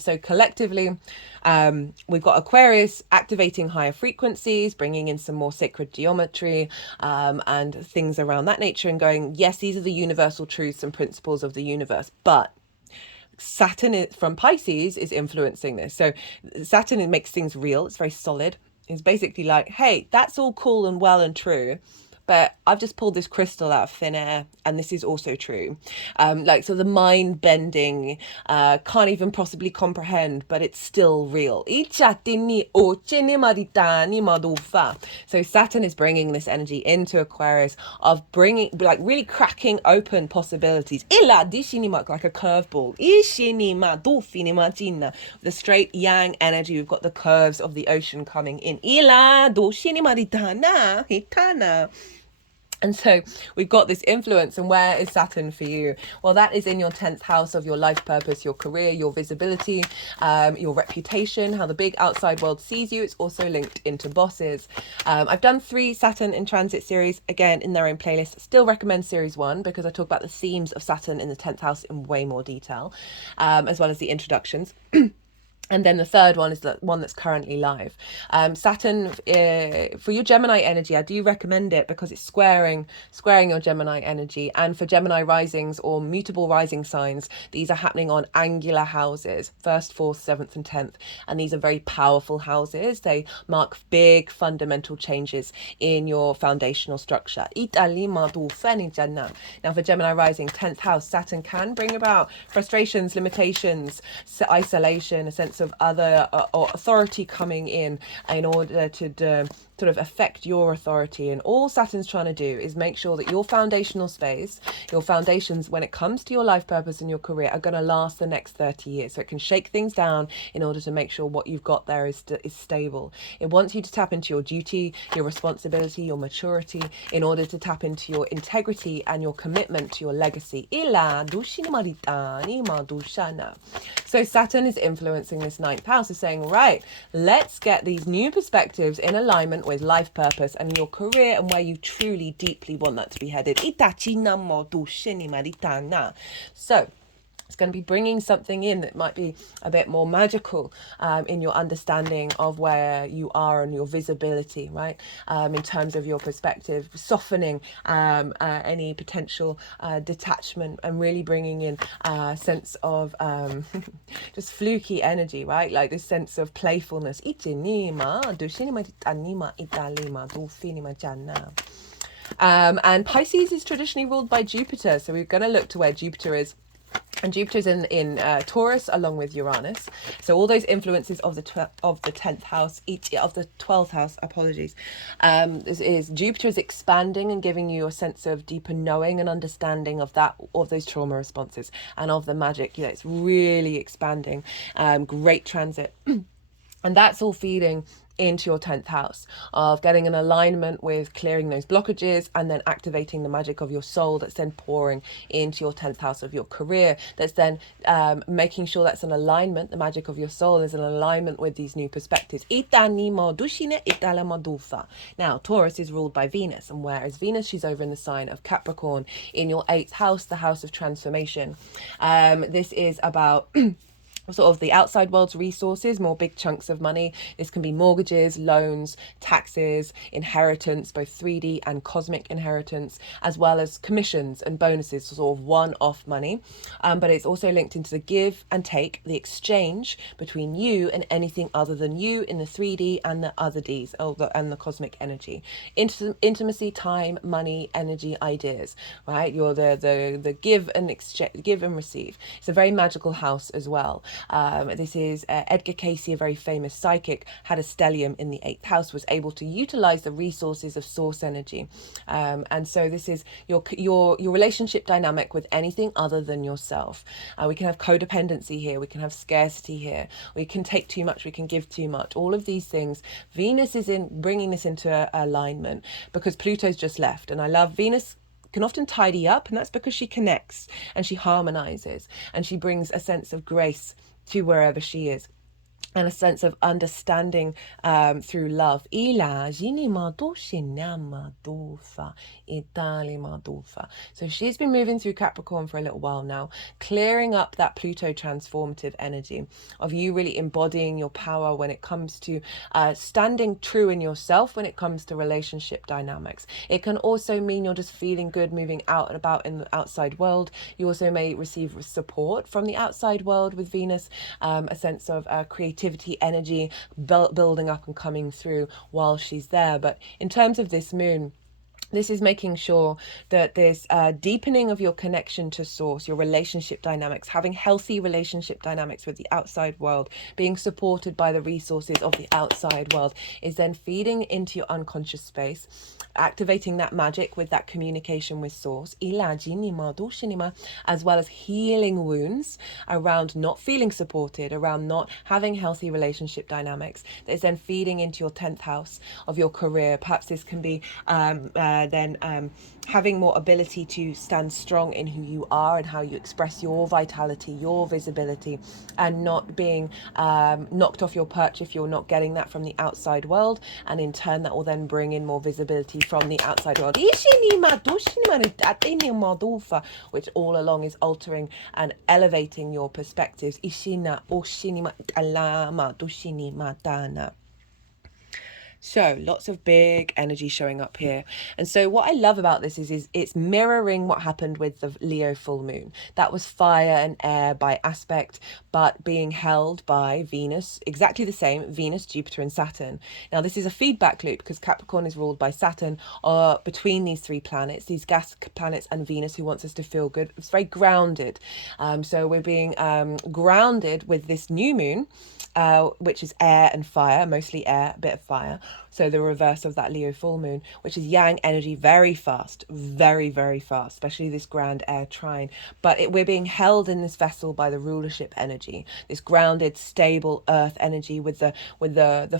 So collectively, we've got Aquarius activating higher frequencies, bringing in some more sacred geometry and things around that nature, and going, yes, these are the universal truths and principles of the universe. But Saturn from Pisces is influencing this. So Saturn, it makes things real. It's very solid. It's basically like, hey, that's all cool and well and true, but I've just pulled this crystal out of thin air, and this is also true. So the mind bending, can't even possibly comprehend, but it's still real. So Saturn is bringing this energy into Aquarius of bringing, like, really cracking open possibilities. Like a curveball. The straight yang energy, we've got the curves of the ocean coming in. And so we've got this influence, and where is Saturn for you? Well, that is in your 10th house of your life purpose, your career, your visibility, your reputation, how the big outside world sees you. It's also linked into bosses. I've done 3 Saturn in transit series, again, in their own playlist. Still recommend series 1 because I talk about the themes of Saturn in the 10th house in way more detail, as well as the introductions. And then the third one is the one that's currently live. Saturn, for your Gemini energy, I do recommend it because it's squaring your Gemini energy. And for Gemini risings or mutable rising signs, these are happening on angular houses, 1st, 4th, 7th and 10th. And these are very powerful houses. They mark big fundamental changes in your foundational structure. Now for Gemini rising, 10th house, Saturn can bring about frustrations, limitations, isolation, a sense of other or authority coming in order to sort of affect your authority. And all Saturn's trying to do is make sure that your foundational space, your foundations when it comes to your life purpose and your career are going to last the next 30 years. So it can shake things down in order to make sure what you've got there is stable. It wants you to tap into your duty, your responsibility, your maturity in order to tap into your integrity and your commitment to your legacy. So Saturn is influencing this 9th house, is saying, right, let's get these new perspectives in alignment with life purpose and your career and where you truly deeply want that to be headed. So it's going to be bringing something in that might be a bit more magical in your understanding of where you are and your visibility, right? In terms of your perspective, softening any potential detachment and really bringing in a sense of just fluky energy, right? Like this sense of playfulness. And Pisces is traditionally ruled by Jupiter. So we're going to look to where Jupiter is. And Jupiter's in Taurus along with Uranus. So all those influences of the 10th house, each of the 12th house, apologies, is Jupiter is expanding and giving you a sense of deeper knowing and understanding of those trauma responses and of the magic. It's really expanding. Great transit. And that's all feeding into your 10th house of getting an alignment with clearing those blockages and then activating the magic of your soul that's then pouring into your 10th house of your career. That's then making sure that's an alignment. The magic of your soul is an alignment with these new perspectives. Now, Taurus is ruled by Venus, and whereas Venus, she's over in the sign of Capricorn in your 8th house, the house of transformation. This is about sort of the outside world's resources, more big chunks of money. This can be mortgages, loans, taxes, inheritance, both 3D and cosmic inheritance, as well as commissions and bonuses, sort of one-off money. But it's also linked into the give and take, the exchange between you and anything other than you in the 3D and the other Ds, and the cosmic energy. Intimacy, time, money, energy, ideas, right? You're the give and exchange, give and receive. It's a very magical house as well. This is Edgar Cayce, a very famous psychic, had a stellium in the 8th house, was able to utilize the resources of source energy. And so this is your relationship dynamic with anything other than yourself. We can have codependency here. We can have scarcity here. We can take too much. We can give too much. All of these things. Venus is in bringing this into alignment because Pluto's just left. And I love Venus can often tidy up, and that's because she connects and she harmonizes and she brings a sense of grace to wherever she is and a sense of understanding through love. So she's been moving through Capricorn for a little while now, clearing up that Pluto transformative energy of you really embodying your power when it comes to standing true in yourself when it comes to relationship dynamics. It can also mean you're just feeling good, moving out and about in the outside world. You also may receive support from the outside world with Venus, a sense of creativity, energy building up and coming through while she's there. But in terms of this moon, this is making sure that there's deepening of your connection to source, your relationship dynamics, having healthy relationship dynamics with the outside world, being supported by the resources of the outside world is then feeding into your unconscious space, activating that magic with that communication with source, as well as healing wounds around not feeling supported, around not having healthy relationship dynamics. That is then feeding into your 10th house of your career. Perhaps this can be then having more ability to stand strong in who you are and how you express your vitality, your visibility, and not being knocked off your perch if you're not getting that from the outside world. And in turn, that will then bring in more visibility from the outside world, which all along is altering and elevating your perspectives. So lots of big energy showing up here. And so what I love about this is it's mirroring what happened with the Leo full moon. That was fire and air by aspect, but being held by Venus, exactly the same, Venus, Jupiter and Saturn. Now this is a feedback loop because Capricorn is ruled by Saturn between these three planets, these gas planets and Venus, who wants us to feel good. It's very grounded. So we're being grounded with this new moon, which is air and fire, mostly air, a bit of fire. So the reverse of that Leo full moon, which is yang energy, very fast, very, very fast, especially this grand air trine. But we're being held in this vessel by the rulership energy, this grounded, stable earth energy with the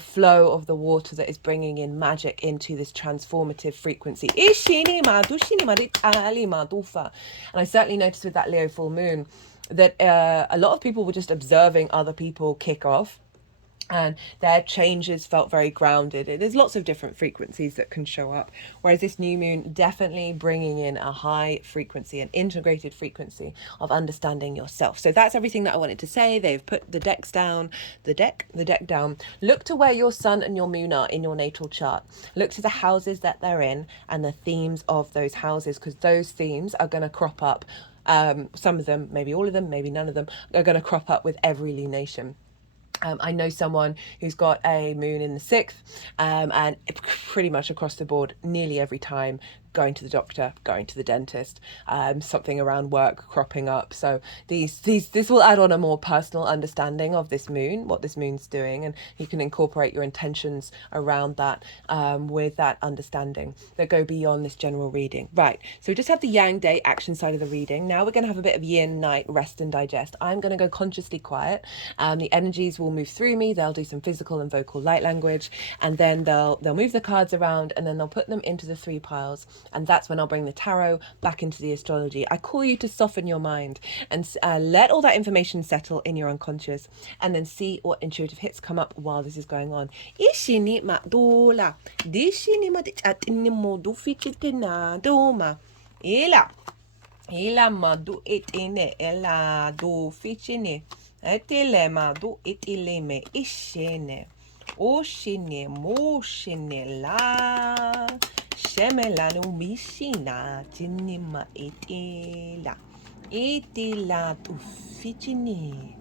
flow of the water that is bringing in magic into this transformative frequency. And I certainly noticed with that Leo full moon that a lot of people were just observing other people kick off, and their changes felt very grounded. There's lots of different frequencies that can show up, whereas this new moon definitely bringing in a high frequency, an integrated frequency of understanding yourself. So that's everything that I wanted to say. They've put the decks down, the deck down. Look to where your sun and your moon are in your natal chart. Look to the houses that they're in and the themes of those houses, because those themes are going to crop up. Some of them, maybe all of them, maybe none of them, are going to crop up with every lunation. I know someone who's got a moon in the 6th, and pretty much across the board, nearly every time, going to the doctor, going to the dentist, something around work cropping up. So this will add on a more personal understanding of this moon, what this moon's doing, and you can incorporate your intentions around that with that understanding that go beyond this general reading. Right, so we just had the yang day action side of the reading. Now we're going to have a bit of yin night rest and digest. I'm going to go consciously quiet. The energies will move through me. They'll do some physical and vocal light language, and then they'll move the cards around, and then they'll put them into the 3 piles. And that's when I'll bring the tarot back into the astrology. I call you to soften your mind and let all that information settle in your unconscious, and then see what intuitive hits come up while this is going on. Ishini madola, dishini madichatini modu fichitina doma. Ila madu itine ela do fichini. Etile madu itile me ishene. Oshine moshine la. Shemelanu mishina tinima itila. Itila tu fichini.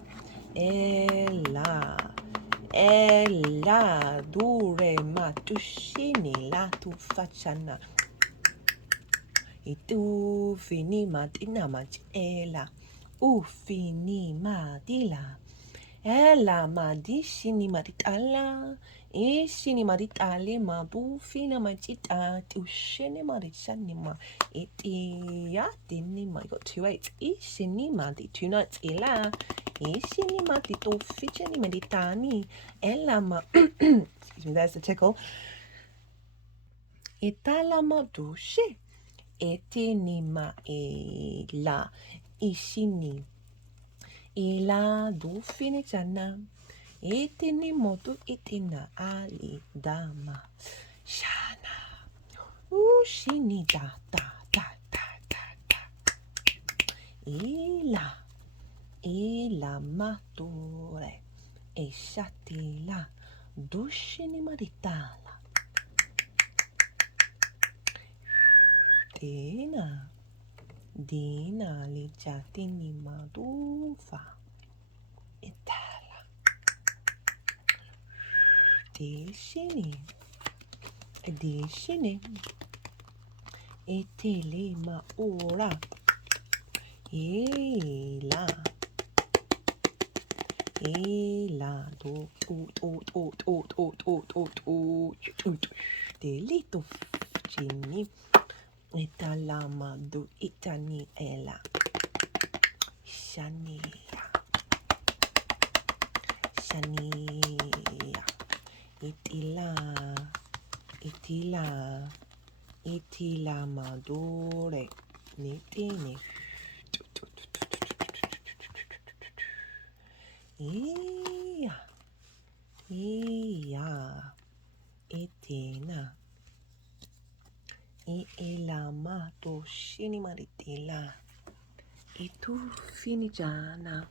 Ela dure matushini la tu fachana. Itu fini matina mach ela. Ufini madila. Ela madishini maditala. Ishini maritali madu fina machita tushini marishanima iti yatinima. You got 2 8s. Ishini madi 2 nights ila. Ishini madi to fichini meditani ela ma. Excuse me, there's the tickle. Itala madushi etinima ila ishini ila du fini chana. Itini motu itina ali dama shana ushini da ila mature eshatila dushini maritala dina li chatini madufa itala Dishini etele maora ela do delito chini etalama do itani ela shania itila itila madore nitini iya itina ilama to shini maritila itu finijana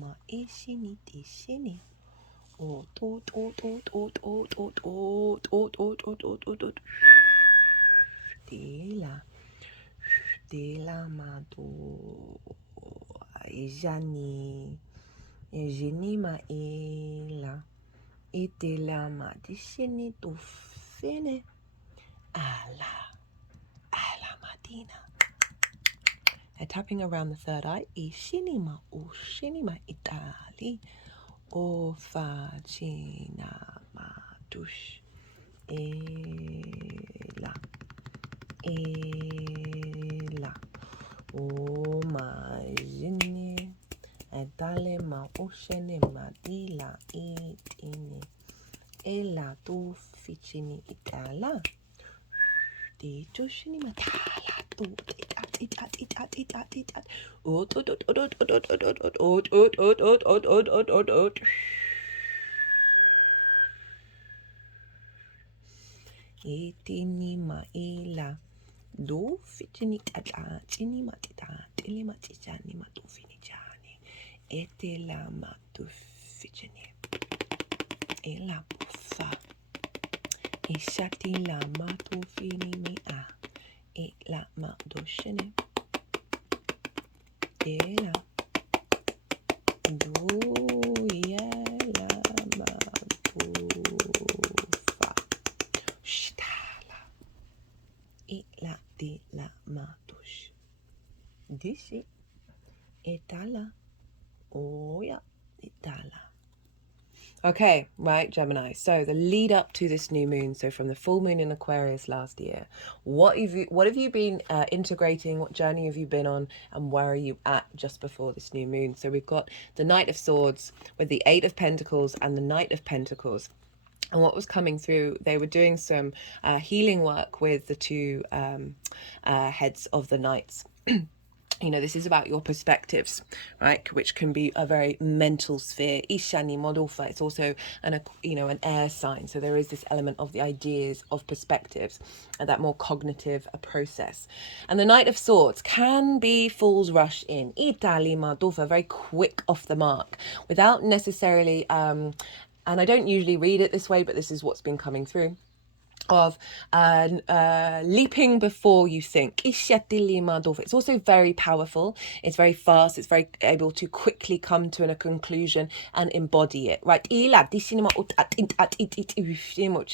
ma ishini tishini o to Dela mado ejani ma ela etela ma dishini to fene ala madina. They're tapping around the third eye. Ishinima o shinima itali o facina madush ela o majini edale ma oshene madila itini ela tu ficini itala di joshini matala tu itini maila do fitini tata tini matita tili matijani matu finijani etela matu fitini ela pufa ishati la matu fini mi a ela madoshene ela do yela matufa shtala ela de la matush dishi etala oya etala. Okay, right, Gemini. So the lead up to this new moon, so from the full moon in Aquarius last year, what have you been integrating? What journey have you been on, and where are you at just before this new moon? So we've got the Knight of Swords with the Eight of Pentacles and the Knight of Pentacles. And what was coming through, they were doing some healing work with the two heads of the knights. You know, this is about your perspectives, right? Which can be a very mental sphere. Ishani Modofa, it's also an air sign. So there is this element of the ideas of perspectives and that more cognitive process. And the Knight of Swords can be fool's rush in. Itali Modofa, very quick off the mark without necessarily, and I don't usually read it this way, but this is what's been coming through, of leaping before you think. It's also very powerful. It's very fast. It's very able to quickly come to a conclusion and embody it, right? Which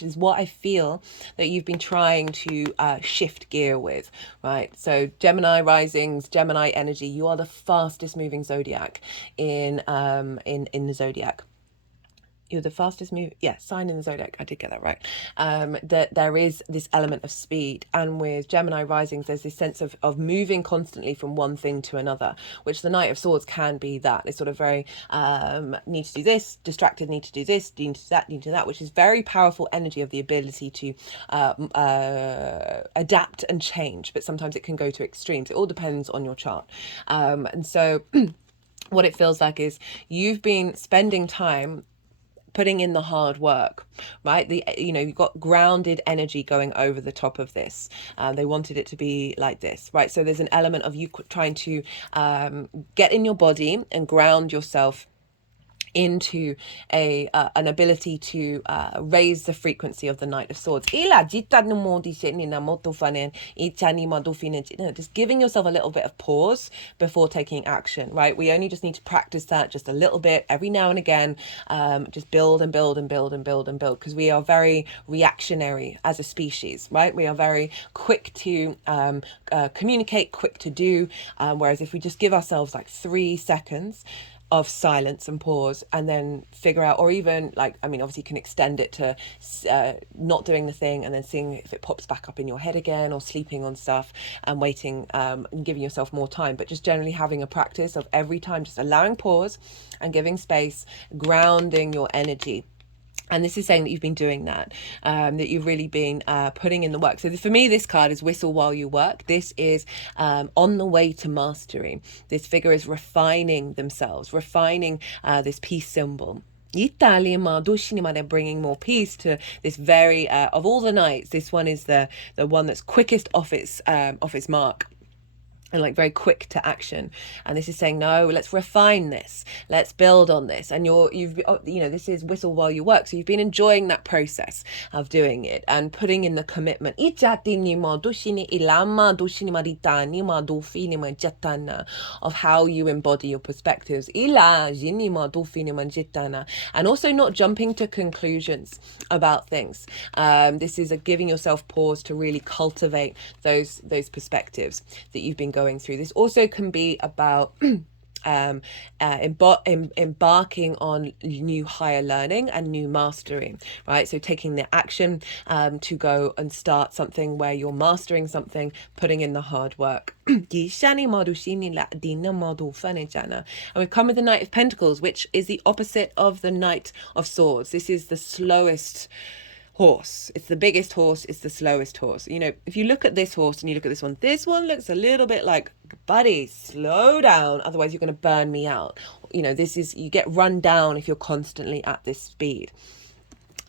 is what I feel that you've been trying to shift gear with, right? So Gemini risings, Gemini energy, you are the fastest moving zodiac in the zodiac. You're the fastest sign in the zodiac. I did get that right. That there is this element of speed, and with Gemini risings, there's this sense of moving constantly from one thing to another, which the Knight of Swords can be that. It's sort of very need to do this, distracted, need to do this, need to do that, need to do that, which is very powerful energy of the ability to adapt and change. But sometimes it can go to extremes. It all depends on your chart, and so what it feels like is you've been spending time putting in the hard work, right? You've got grounded energy going over the top of this. They wanted it to be like this, right? So there's an element of you trying to get in your body and ground yourself into an ability to raise the frequency of the Knight of Swords. Just giving yourself a little bit of pause before taking action, right? We only just need to practice that just a little bit every now and again. Just build and build and build and build and build, because we are very reactionary as a species, right? We are very quick to communicate, quick to do, whereas if we just give ourselves like 3 seconds of silence and pause, and then figure out, or even obviously you can extend it to not doing the thing and then seeing if it pops back up in your head again, or sleeping on stuff and waiting and giving yourself more time, but just generally having a practice of every time just allowing pause and giving space, grounding your energy. And this is saying that you've been doing that, that you've really been putting in the work. So for me, this card is whistle while you work. This is on the way to mastery. This figure is refining themselves, refining this peace symbol. They're bringing more peace to this very, of all the nights, this one is the one that's quickest off its mark. And like very quick to action. And this is saying, no, let's refine this, let's build on this. And this is whistle while you work, so you've been enjoying that process of doing it and putting in the commitment of how you embody your perspectives, and also not jumping to conclusions about things. This is giving yourself pause to really cultivate those perspectives that you've been going through. This also can be about embarking on new higher learning and new mastery, right? So taking the action to go and start something where you're mastering something, putting in the hard work. And we've come with the Knight of Pentacles, which is the opposite of the Knight of Swords. This is the slowest horse. It's the biggest horse, it's the slowest horse. If you look at this horse and you look at this one looks a little bit like, buddy, slow down, otherwise you're going to burn me out. You get run down if you're constantly at this speed.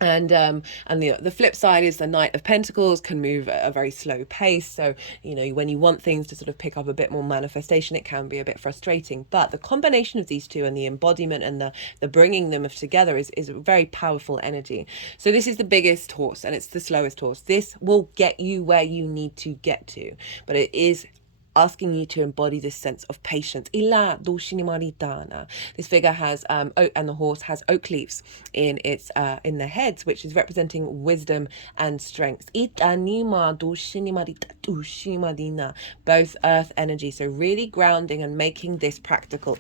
And the flip side is the Knight of Pentacles can move at a very slow pace. So, when you want things to sort of pick up a bit more manifestation, it can be a bit frustrating. But the combination of these two and the embodiment and the bringing them together is a very powerful energy. So this is the biggest horse and it's the slowest horse. This will get you where you need to get to. But it is asking you to embody this sense of patience. This figure has and the horse has oak leaves in its in the heads, which is representing wisdom and strength. Both earth energy, so really grounding and making this practical.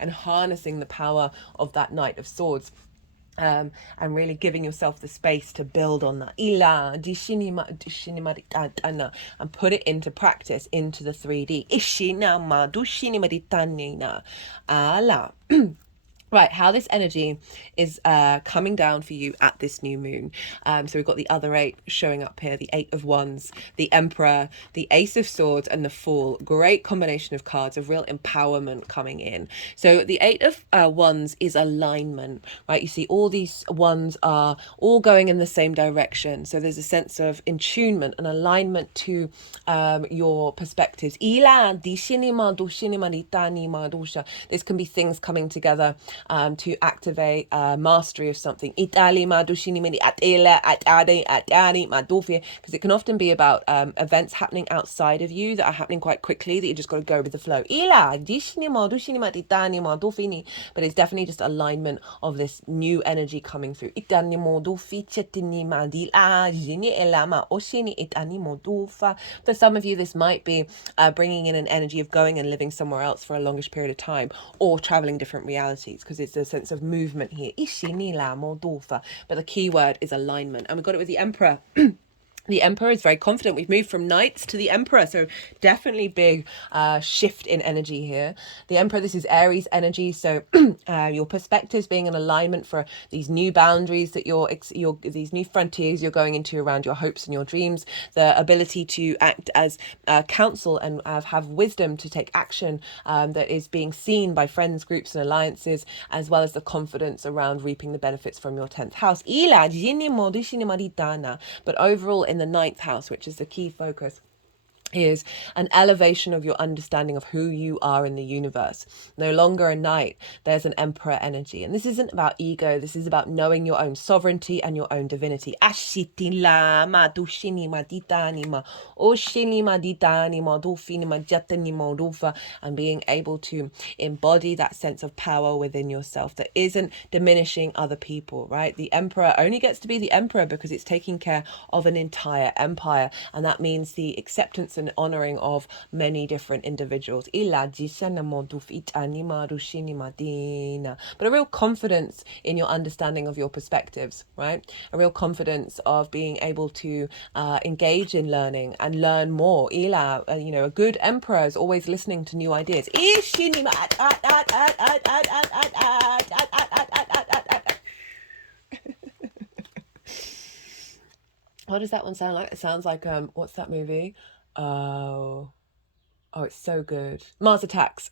And harnessing the power of that Knight of Swords. And really giving yourself the space to build on that. And put it into practice, into the 3D. Right, how this energy is coming down for you at this new moon. So we've got the other 8 showing up here, the 8 of Wands, the Emperor, the Ace of Swords, and the Fool. Great combination of cards of real empowerment coming in. So the 8 of Wands is alignment, right? You see all these wands are all going in the same direction. So there's a sense of attunement and alignment to your perspectives. This can be things coming together to activate mastery of something, because it can often be about events happening outside of you that are happening quite quickly, that you just got to go with the flow. But it's definitely just alignment of this new energy coming through. For some of you, this might be bringing in an energy of going and living somewhere else for a longish period of time, or traveling different realities, because it's a sense of movement here. But the key word is alignment. And we got it with the Emperor. The Emperor is very confident. We've moved from Knights to the Emperor, so definitely big shift in energy here. The Emperor, this is Aries energy, so your perspectives being in alignment for these new boundaries that these new frontiers you're going into around your hopes and your dreams, the ability to act as counsel and have wisdom to take action that is being seen by friends, groups, and alliances, as well as the confidence around reaping the benefits from your 10th house. But overall, in the 9th house, which is the key focus, is an elevation of your understanding of who you are in the universe. No longer a knight, there's an emperor energy. And this isn't about ego, this is about knowing your own sovereignty and your own divinity. And being able to embody that sense of power within yourself that isn't diminishing other people, right? The emperor only gets to be the emperor because it's taking care of an entire empire. And that means the acceptance an honoring of many different individuals. But a real confidence in your understanding of your perspectives, right? A real confidence of being able to engage in learning and learn more. A good emperor is always listening to new ideas. What does that one sound like? It sounds like what's that movie? Oh, it's so good. Mars Attacks.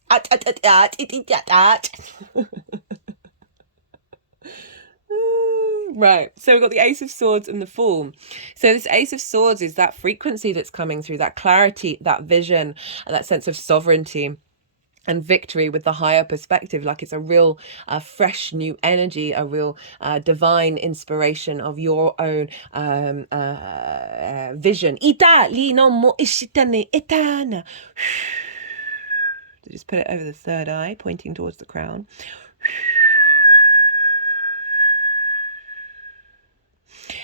Right, so we've got the Ace of Swords and the Fool. So this Ace of Swords is that frequency that's coming through, that clarity, that vision, and that sense of sovereignty and victory with the higher perspective. Like it's a real fresh new energy, a real divine inspiration of your own vision. Just put it over the third eye, pointing towards the crown.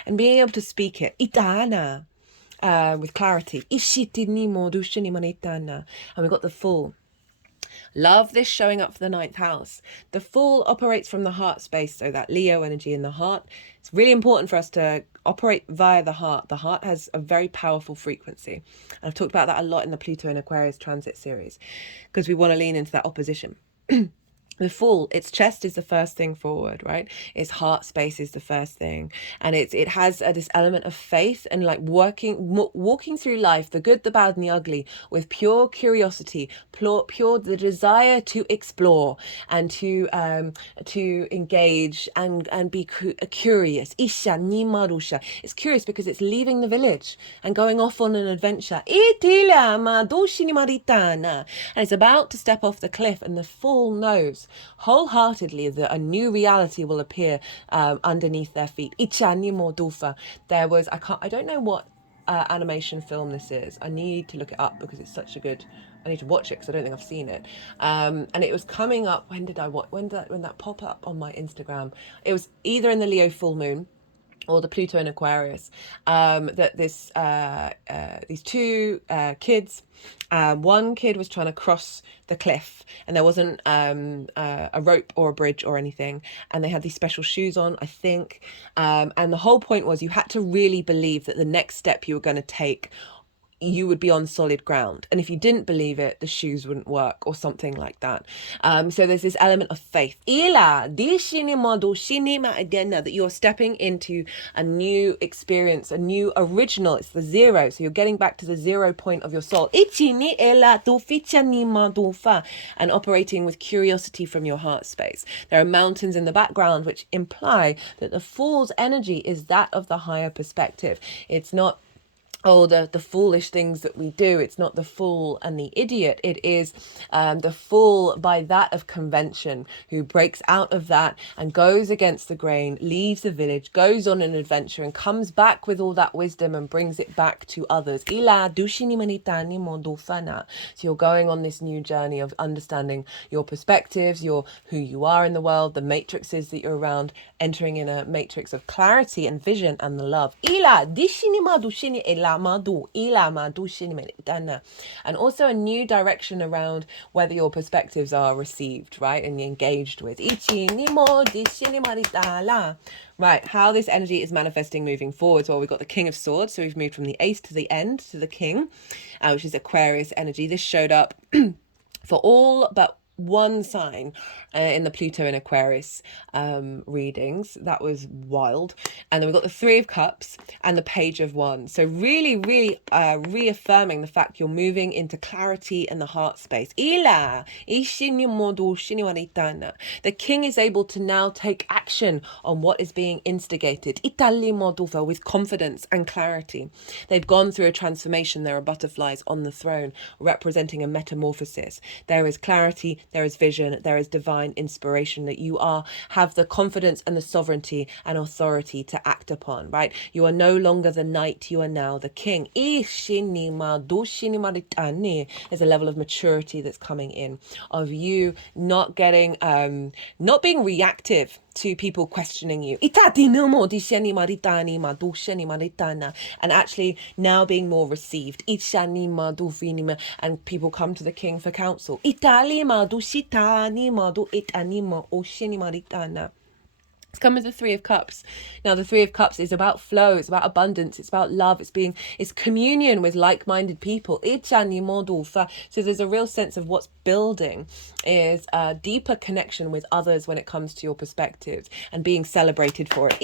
And being able to speak it, itana, with clarity. And we've got the Fool. Love this showing up for the 9th house. The Fool operates from the heart space, so that Leo energy in the heart. It's really important for us to operate via the heart. The heart has a very powerful frequency. And I've talked about that a lot in the Pluto and Aquarius transit series, because we want to lean into that opposition. The Fool, its chest is the first thing forward, right? Its heart space is the first thing. And it has this element of faith and like walking through life, the good, the bad and the ugly, with pure curiosity, pure the desire to explore and to engage and be curious. Isha ni marusha. It's curious because it's leaving the village and going off on an adventure. And it's about to step off the cliff, and the Fool knows wholeheartedly that a new reality will appear underneath their feet. There was, I don't know what animation film this is. I need to look it up because it's such a good, I need to watch it because I don't think I've seen it. And it was coming up, when did that pop up on my Instagram? It was either in the Leo full moon or the Pluto and Aquarius, that these two kids, one kid was trying to cross the cliff and there wasn't a rope or a bridge or anything, and they had these special shoes on, I think, and the whole point was you had to really believe that the next step you were going to take, you would be on solid ground, and if you didn't believe it, the shoes wouldn't work or something like that. So there's this element of faith that you're stepping into a new experience, a new original. It's the zero, so you're getting back to the 0 point of your soul and operating with curiosity from your heart space. There are mountains in the background which imply that the Fool's energy is that of the higher perspective. It's not the foolish things that we do. It's not the fool and the idiot. It is the fool by that of convention, who breaks out of that and goes against the grain, leaves the village, goes on an adventure and comes back with all that wisdom and brings it back to others. So you're going on this new journey of understanding your perspectives, who you are in the world, the matrices that you're around, entering in a matrix of clarity and vision and the love. And also a new direction around whether your perspectives are received, right, and engaged with. Right, how this energy is manifesting moving forward. Well, we've got the King of Swords, so we've moved from the Ace to the End to the King, which is Aquarius energy. This showed up for all but one sign in the Pluto and Aquarius readings. That was wild. And then we've got the Three of Cups and the Page of Wands. So really reaffirming the fact you're moving into clarity and the heart space. The King is able to now take action on what is being instigated with confidence and clarity. They've gone through a transformation. There are butterflies on the throne representing a metamorphosis. There is clarity, there is vision, there is divine inspiration that you have the confidence and the sovereignty and authority to act upon, right? You are no longer the knight, you are now the king. There's a level of maturity that's coming in, of you not being reactive to people questioning you. And actually now being more received. And people come to the king for counsel. It's come with the Three of Cups. Now, the Three of Cups is about flow, it's about abundance, it's about love, it's communion with like-minded people. So there's a real sense of what's building is a deeper connection with others when it comes to your perspectives and being celebrated for it.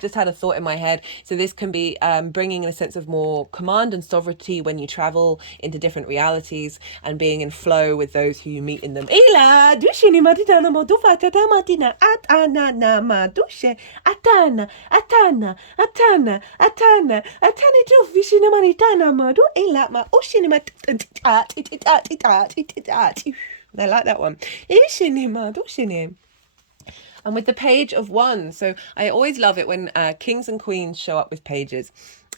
Just had a thought in my head. So this can be bringing in a sense of more command and sovereignty when you travel into different realities and being in flow with those who you meet in them. I like that one. And with the Page of Wands, so I always love it when kings and queens show up with pages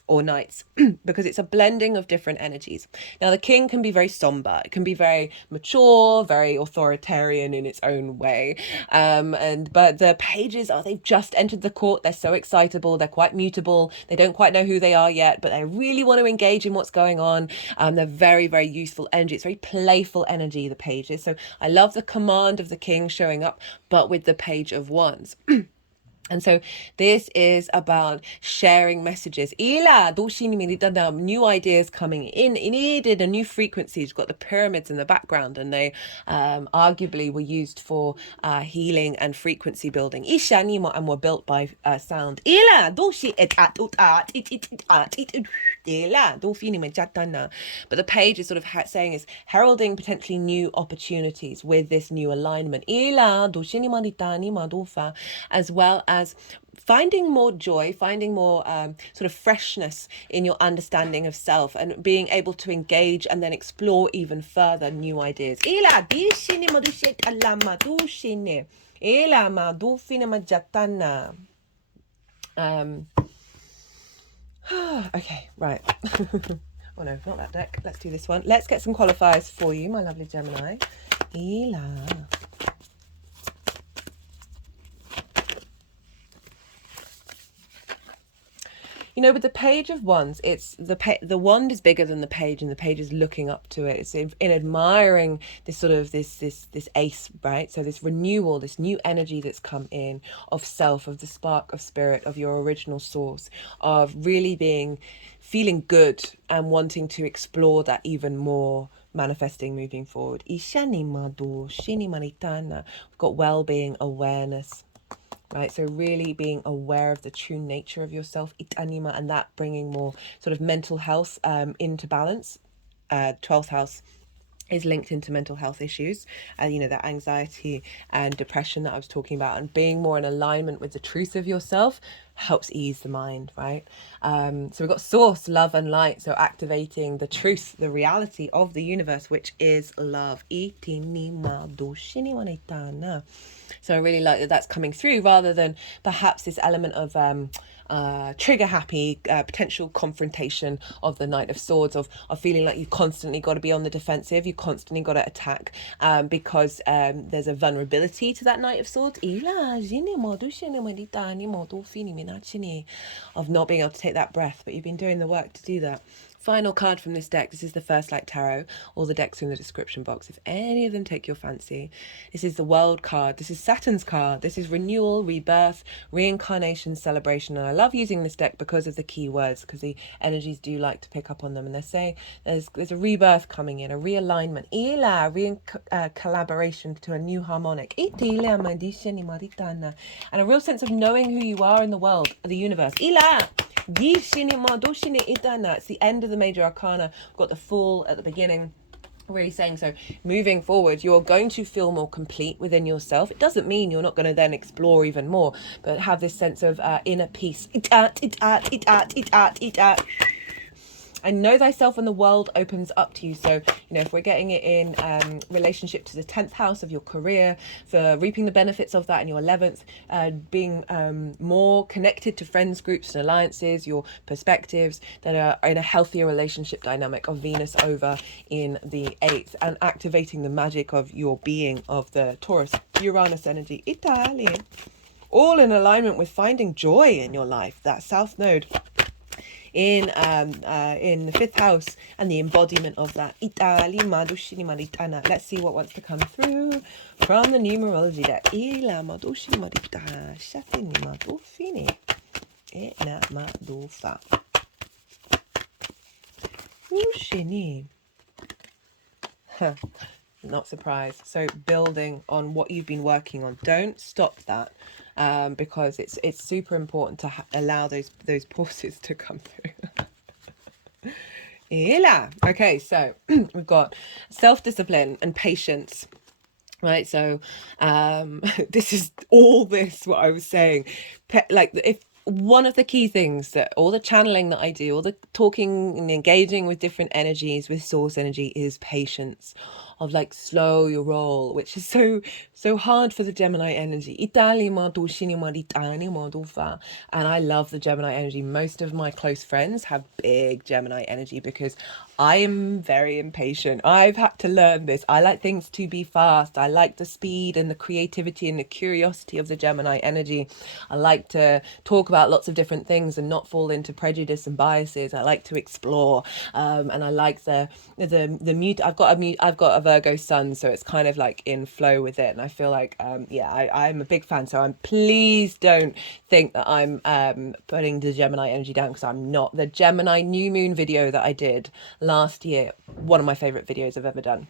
or knights because it's a blending of different energies. Now, the king can be very somber. It can be very mature, very authoritarian in its own way. But the pages they've just entered the court. They're so excitable. They're quite mutable. They don't quite know who they are yet, but they really want to engage in what's going on. They're very, very useful energy. It's very playful energy, the pages. So I love the command of the king showing up, but with the Page of Wands. And so this is about sharing messages. New ideas coming in. Needed a new frequencies. You've got the pyramids in the background, and they arguably were used for healing and frequency building. And were built by sound. But the page is sort of saying is heralding potentially new opportunities with this new alignment. As well as finding more joy, finding more sort of freshness in your understanding of self and being able to engage and then explore even further new ideas. Okay, right. Oh no, not that deck. Let's do this one. Let's get some qualifiers for you, my lovely Gemini. You know, with the Page of Wands, it's the wand is bigger than the page, and the page is looking up to it. It's in admiring this sort of this ace, right? So this renewal, this new energy that's come in of self, of the spark of spirit, of your original source, of really feeling good and wanting to explore that even more, manifesting moving forward. We've got well-being, awareness. Right, so really being aware of the true nature of yourself, and that bringing more sort of mental health into balance. 12th house is linked into mental health issues, that anxiety and depression that I was talking about, and being more in alignment with the truth of yourself helps ease the mind, right? So we've got source, love and light, so activating the truth, the reality of the universe, which is love. So I really like that that's coming through, rather than perhaps this element of trigger happy potential confrontation of the Knight of Swords, of feeling like you've constantly got to be on the defensive, you constantly got to attack because there's a vulnerability to that Knight of Swords of not being able to take that breath, but you've been doing the work to do that. Final card from this deck. This is the First Light Tarot. All the decks are in the description box if any of them take your fancy. This is the World card. This is Saturn's card. This is renewal, rebirth, reincarnation, celebration. And I love using this deck because of the key words, because the energies do like to pick up on them. And they're saying there's a rebirth coming in, a realignment, collaboration to a new harmonic, and a real sense of knowing who you are in the world, the universe. It's the end of the major arcana. We've got the Fool at the beginning, really saying, so moving forward you're going to feel more complete within yourself. It doesn't mean you're not going to then explore even more, but have this sense of inner peace. and know thyself and the world opens up to you. So, you know, if we're getting it in relationship to the 10th house of your career, for reaping the benefits of that in your 11th, being more connected to friends, groups and alliances, your perspectives that are in a healthier relationship dynamic of Venus over in the 8th, and activating the magic of your being of the Taurus, Uranus energy, Italy, all in alignment with finding joy in your life. That South Node in the 5th house and the embodiment of that. Italy, Madushini Maritana. Let's see what wants to come through from the numerology deck. Ila Madushini Maritana. Shatini Madufini. Ina Madufa. Ushini. Not surprised. So building on what you've been working on, don't stop that, because it's super important to allow those pauses to come through. Okay, so we've got self-discipline and patience, right? So this is all this what I was saying, like if one of the key things that all the channeling that I do, all the talking and engaging with different energies, with source energy, is patience, of like slow your roll, which is so hard for the Gemini energy. And I love the Gemini energy. Most of my close friends have big Gemini energy because I am very impatient. I've had to learn this. I like things to be fast. I like the speed and the creativity and the curiosity of the Gemini energy. I like to talk about lots of different things and not fall into prejudice and biases. I like to explore, and I like the mute. I've got a Virgo sun, so it's kind of like in flow with it, and I feel like I'm a big fan. So please don't think that I'm putting the Gemini energy down, because I'm not. The Gemini New Moon video that I did last year, one of my favorite videos I've ever done.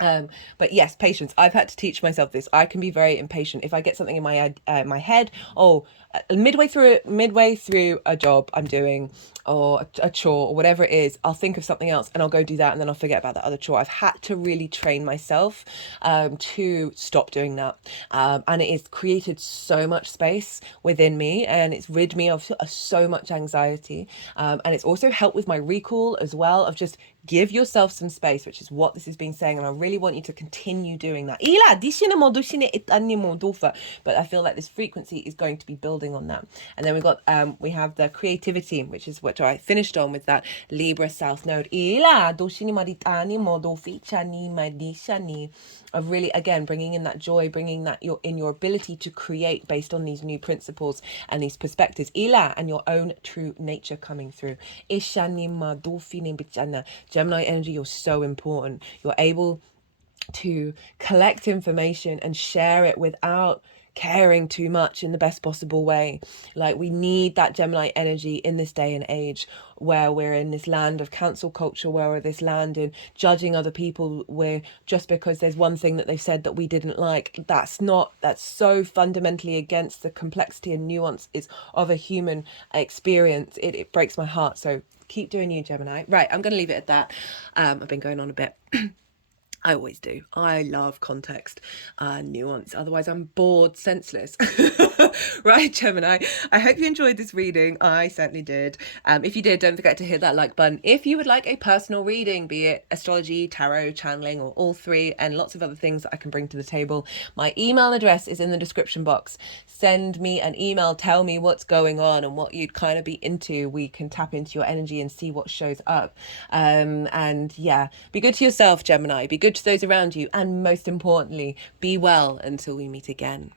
But yes, patience. I've had to teach myself this. I can be very impatient. If I get something in my head, midway through a job I'm doing, or a chore or whatever it is, I'll think of something else and I'll go do that, and then I'll forget about that other chore. I've had to really train myself to stop doing that, and it has created so much space within me, and it's rid me of so much anxiety, and it's also helped with my recall as well, of just give yourself some space, which is what this has been saying, and I really want you to continue doing that. But I feel like this frequency is going to be building on that. And then we have the creativity, which is what I finished on with that Libra South Node, of really, again, bringing in that joy, bringing that your ability to create based on these new principles and these perspectives, and your own true nature coming through. Gemini energy, you're so important. You're able to collect information and share it without caring too much, in the best possible way. Like, we need that Gemini energy in this day and age, where we're in this land of cancel culture, where we're this land in judging other people, where just because there's one thing that they've said that we didn't like, that's so fundamentally against the complexity and nuance of a human experience. It breaks my heart. So keep doing you, Gemini. Right, I'm going to leave it at that. I've been going on a bit. I always do. I love context and nuance. Otherwise, I'm bored senseless. Right, Gemini? I hope you enjoyed this reading. I certainly did. If you did, don't forget to hit that like button. If you would like a personal reading, be it astrology, tarot, channeling, or all three, and lots of other things that I can bring to the table, my email address is in the description box. Send me an email. Tell me what's going on and what you'd kind of be into. We can tap into your energy and see what shows up. And yeah, be good to yourself, Gemini. Be good to those around you, and most importantly, be well until we meet again.